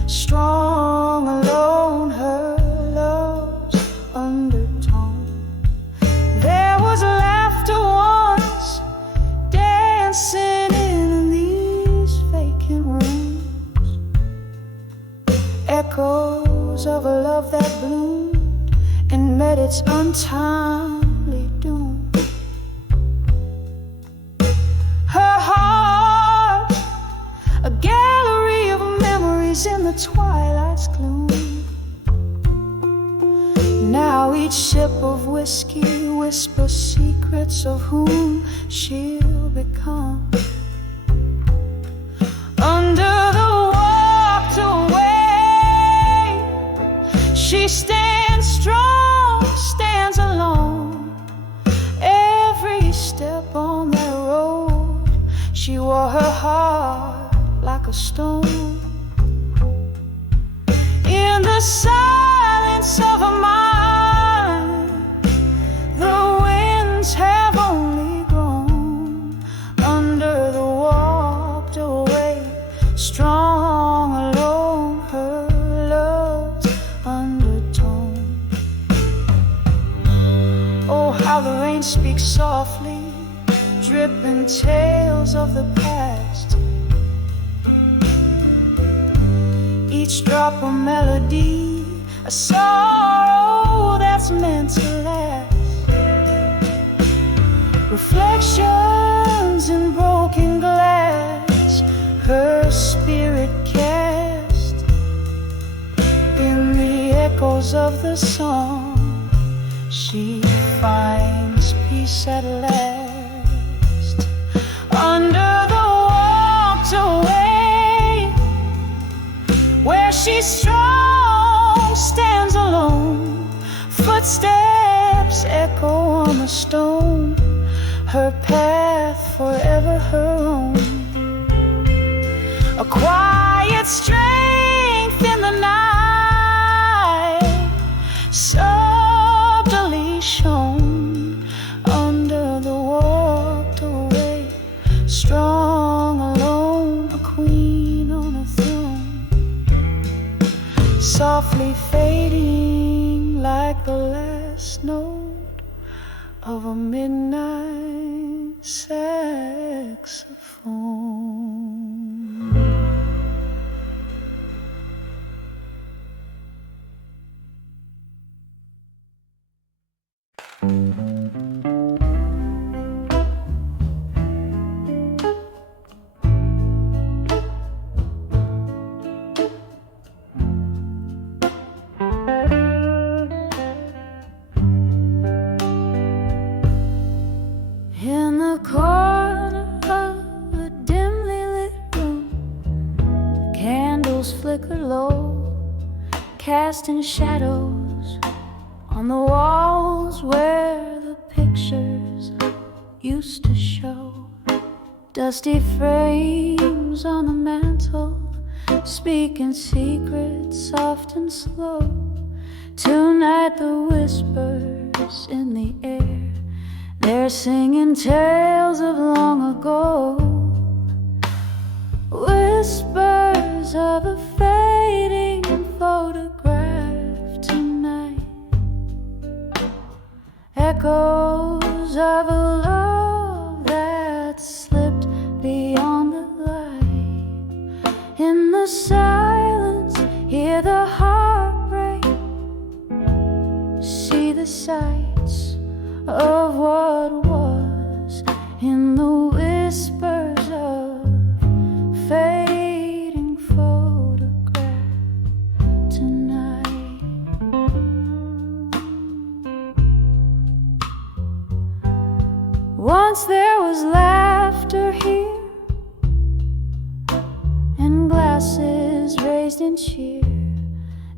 strong alone, her love's undertone. There was laughter once, dancing in these vacant rooms. Echoes of a love that bloomed and met its untimely doom. Her heart, a gallery of memories in the twilight's gloom. Now each sip of whiskey whispers secrets of whom she'll become. Under the walked away, she stands strong, stands alone. Every step on that road, she wore her heart like a stone. In the silence of her mind, the winds have only grown. Under the walked away, strong alone, her love's undertone. Oh, how the rain speaks softly, dripping tales of the past. Each drop a melody, a sorrow that's meant to last. Reflections in broken glass, her spirit cast in the echoes of the song. She finds peace at last. Under the walked away, where she's strong, stands alone. Footsteps echo on the stone, her path forever her own. a quiet strength in the night, subtly shown under the walked away, strong alone, a queen on a throne, softly fading like the last note of a midnight saxophone. In the corner of a dimly lit room, candles flicker low, casting shadows on the walls where the pictures used to show. Dusty frames on the mantle, speaking secrets soft and slow. Tonight the whispers in the air, they're singing tales of long ago. Whispers of a fading photograph tonight, echoes of a love that slipped beyond the light. In the silence, hear the heartbreak, see the sights of what was. In the whispers of fading photograph tonight. Once there was laughter here, and glasses raised in cheer.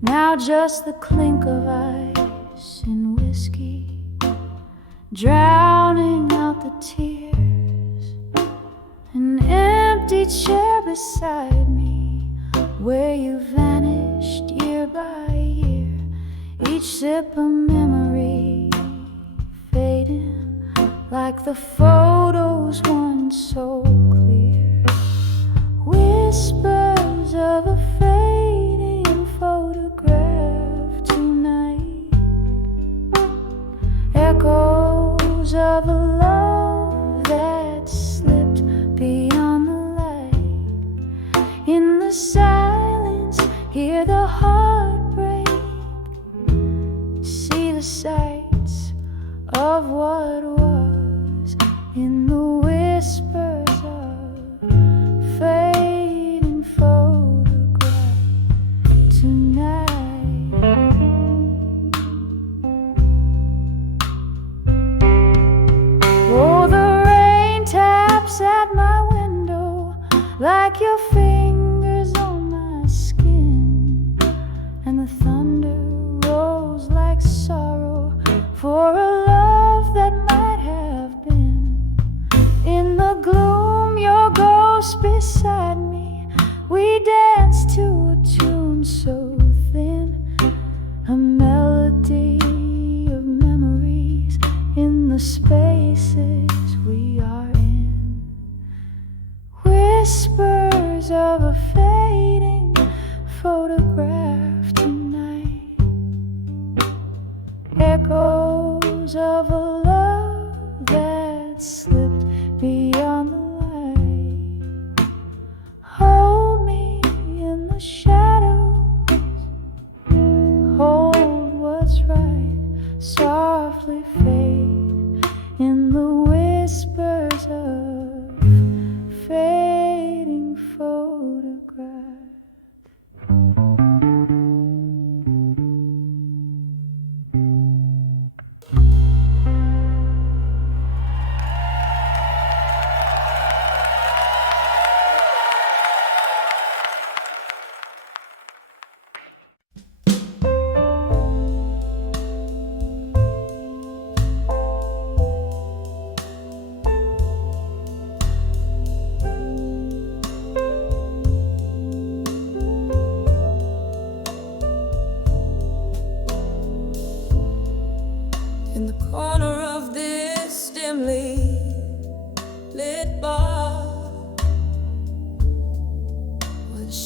Now just the clink of ice in whiskey, drowning out the tears. An empty chair beside me, where you vanished year by year. Each sip a memory fading, like the photos once so clear. Whispers of a fading photograph tonight, echoes of a love that slipped beyond the light. In the silence, hear the heartbreak, see the sights of what was. In the whispers of fading photograph tonight. Oh, the rain taps at my window like your fingers on my skin, and the thunder rolls like sorrow for a love that might have been. In the gloom, your ghost beside me, we dance to a tune so thin, a melody of memories in the spaces we are in. Whispers of a fading photograph tonight, echoes of a love that slipped beyond the light. Hold me in the shadows, hold what's right, softly fade in the whispers of fading photograph.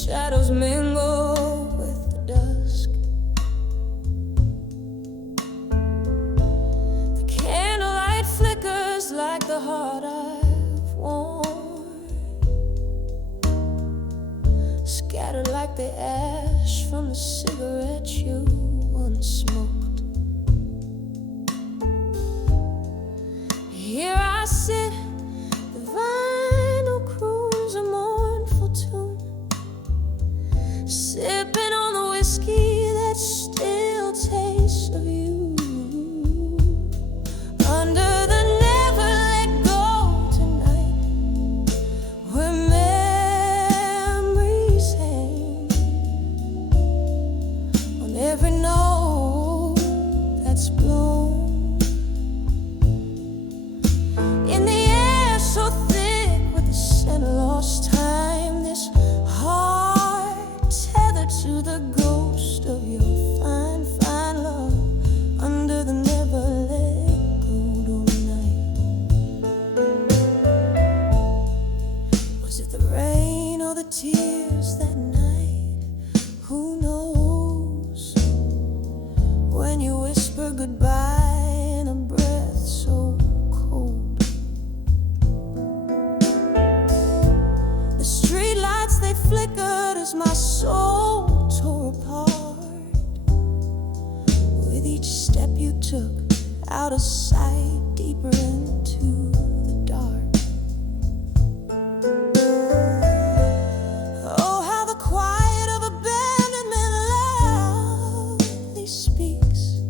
shadows mingle with the dusk. The candlelight flickers like the heart I've worn, scattered like the ash from the cigarette you once smoked. Here I sit, the vinyl croons a mournful tune, sipping on the whiskey that still tastes of you. Under the never let go tonight, where memories hang on every note that's blown. In the air so thick with the scent of lost time, this heart tethered to the ghost of your fine, fine love. Under the never let go tonight. Was it the rain or the tears that night? Who knows? When you whisper goodbye in a breath so cold. The streetlights, they flickered as my soul tore apart. With each step you took out of sight, deeper into the dark. Oh, how the quiet of abandonment loudly speaks,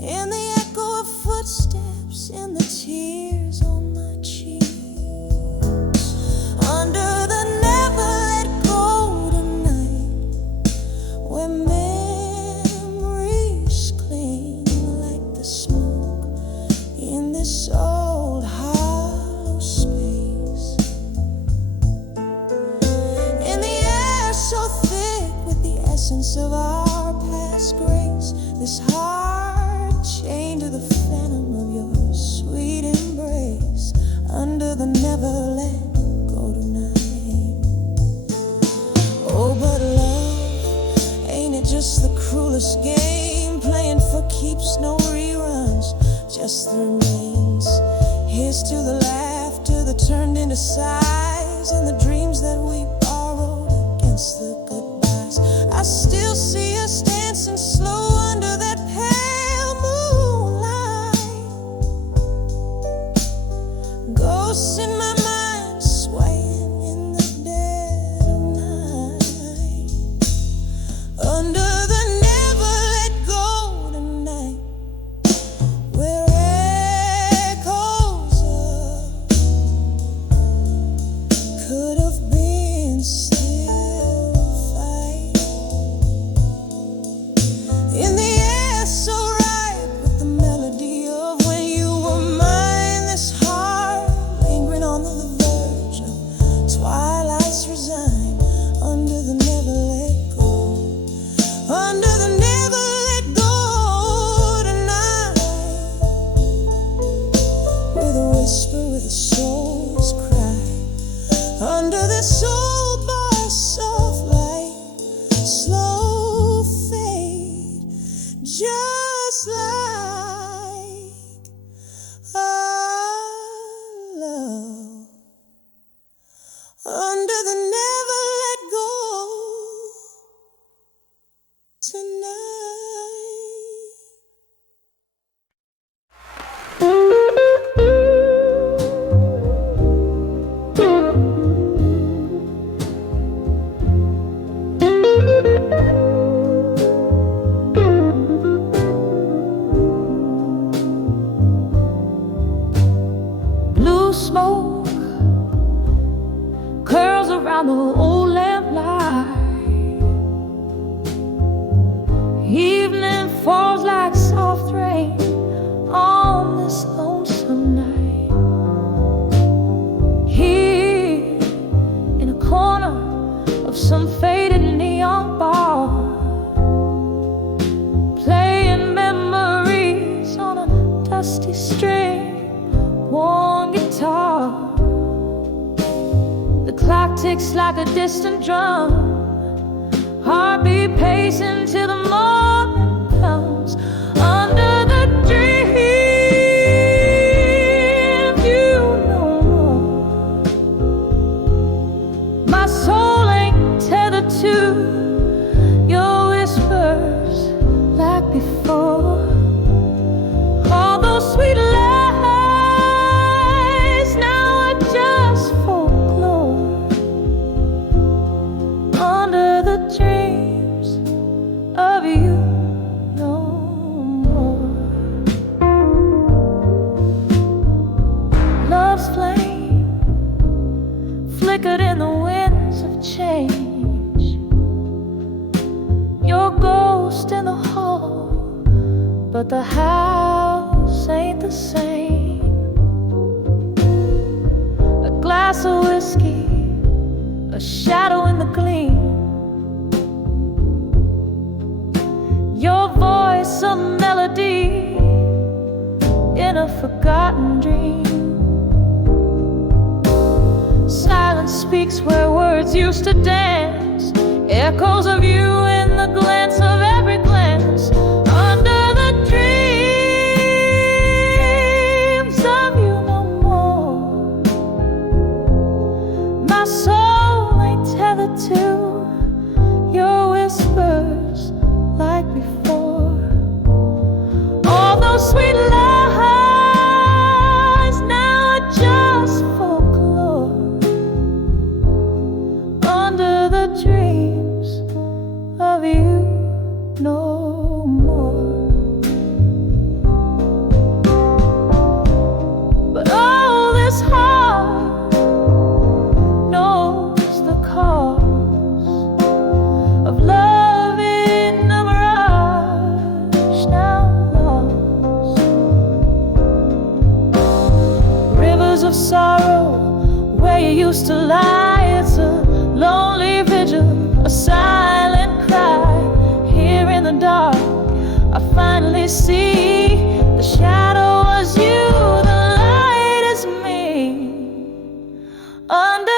in the echo of footsteps, in the tears on my cheeks. Under the never let go tonight, where memories cling like the smoke in this old hollow space. In the air so thick with the essence of our past grace, this heart chained to the phantom of your sweet embrace. Under the never let go tonight. Oh, but love, ain't it just the cruelest game, playing for keeps, no reruns, just the remains. Here's to the laughter that turned into sighs, and the dreams that we borrowed against the goodbyes. I still see us dancing slow under that pale moonlight. Ghosts in my mind swaying in the dead of night. Under the never let go tonight, where echoes of could have been still fight. In the air so ripe with the melody of when you were mine, this heart lingering on the verge of twilight's resign. Under the never let go, under the never let go tonight, with a whisper, with a soul's cry. Under this old bar, soft light, slow fade, just like our love. Under the never let go tonight. Blue smoke curls around the old lamplight. Evening falls like soft rain on this lonesome night. Here in a corner of some faded neon bar, playing memories on a dusty string, one guitar. The clock clock ticks like a distant drum, heartbeat pacing till the morning comes. Under the dream, you know more. My soul ain't tethered to your whispers like before. All those sweet lies now are just folklore. Under the dreams of you no more. Love's flame flickered in the winds of change. Your ghost in the hall, but the house ain't the same. A glass of whiskey, a shadow in the gleam. Your voice a melody in a forgotten dream. Silence speaks where words used to dance, echoes of you in the glance of every glance. Under the dreams of you no more. My soul ain't tethered to your whispers like before. All those sweet lies now are just folklore. Under the dreams of you no more. But all this heart knows the cause of love in the mirage now lost. Rivers of sorrow where you used to lie. It's a lonely vigil, a silent cry. Here in the dark, I finally see the shadow was you, the light is me. Under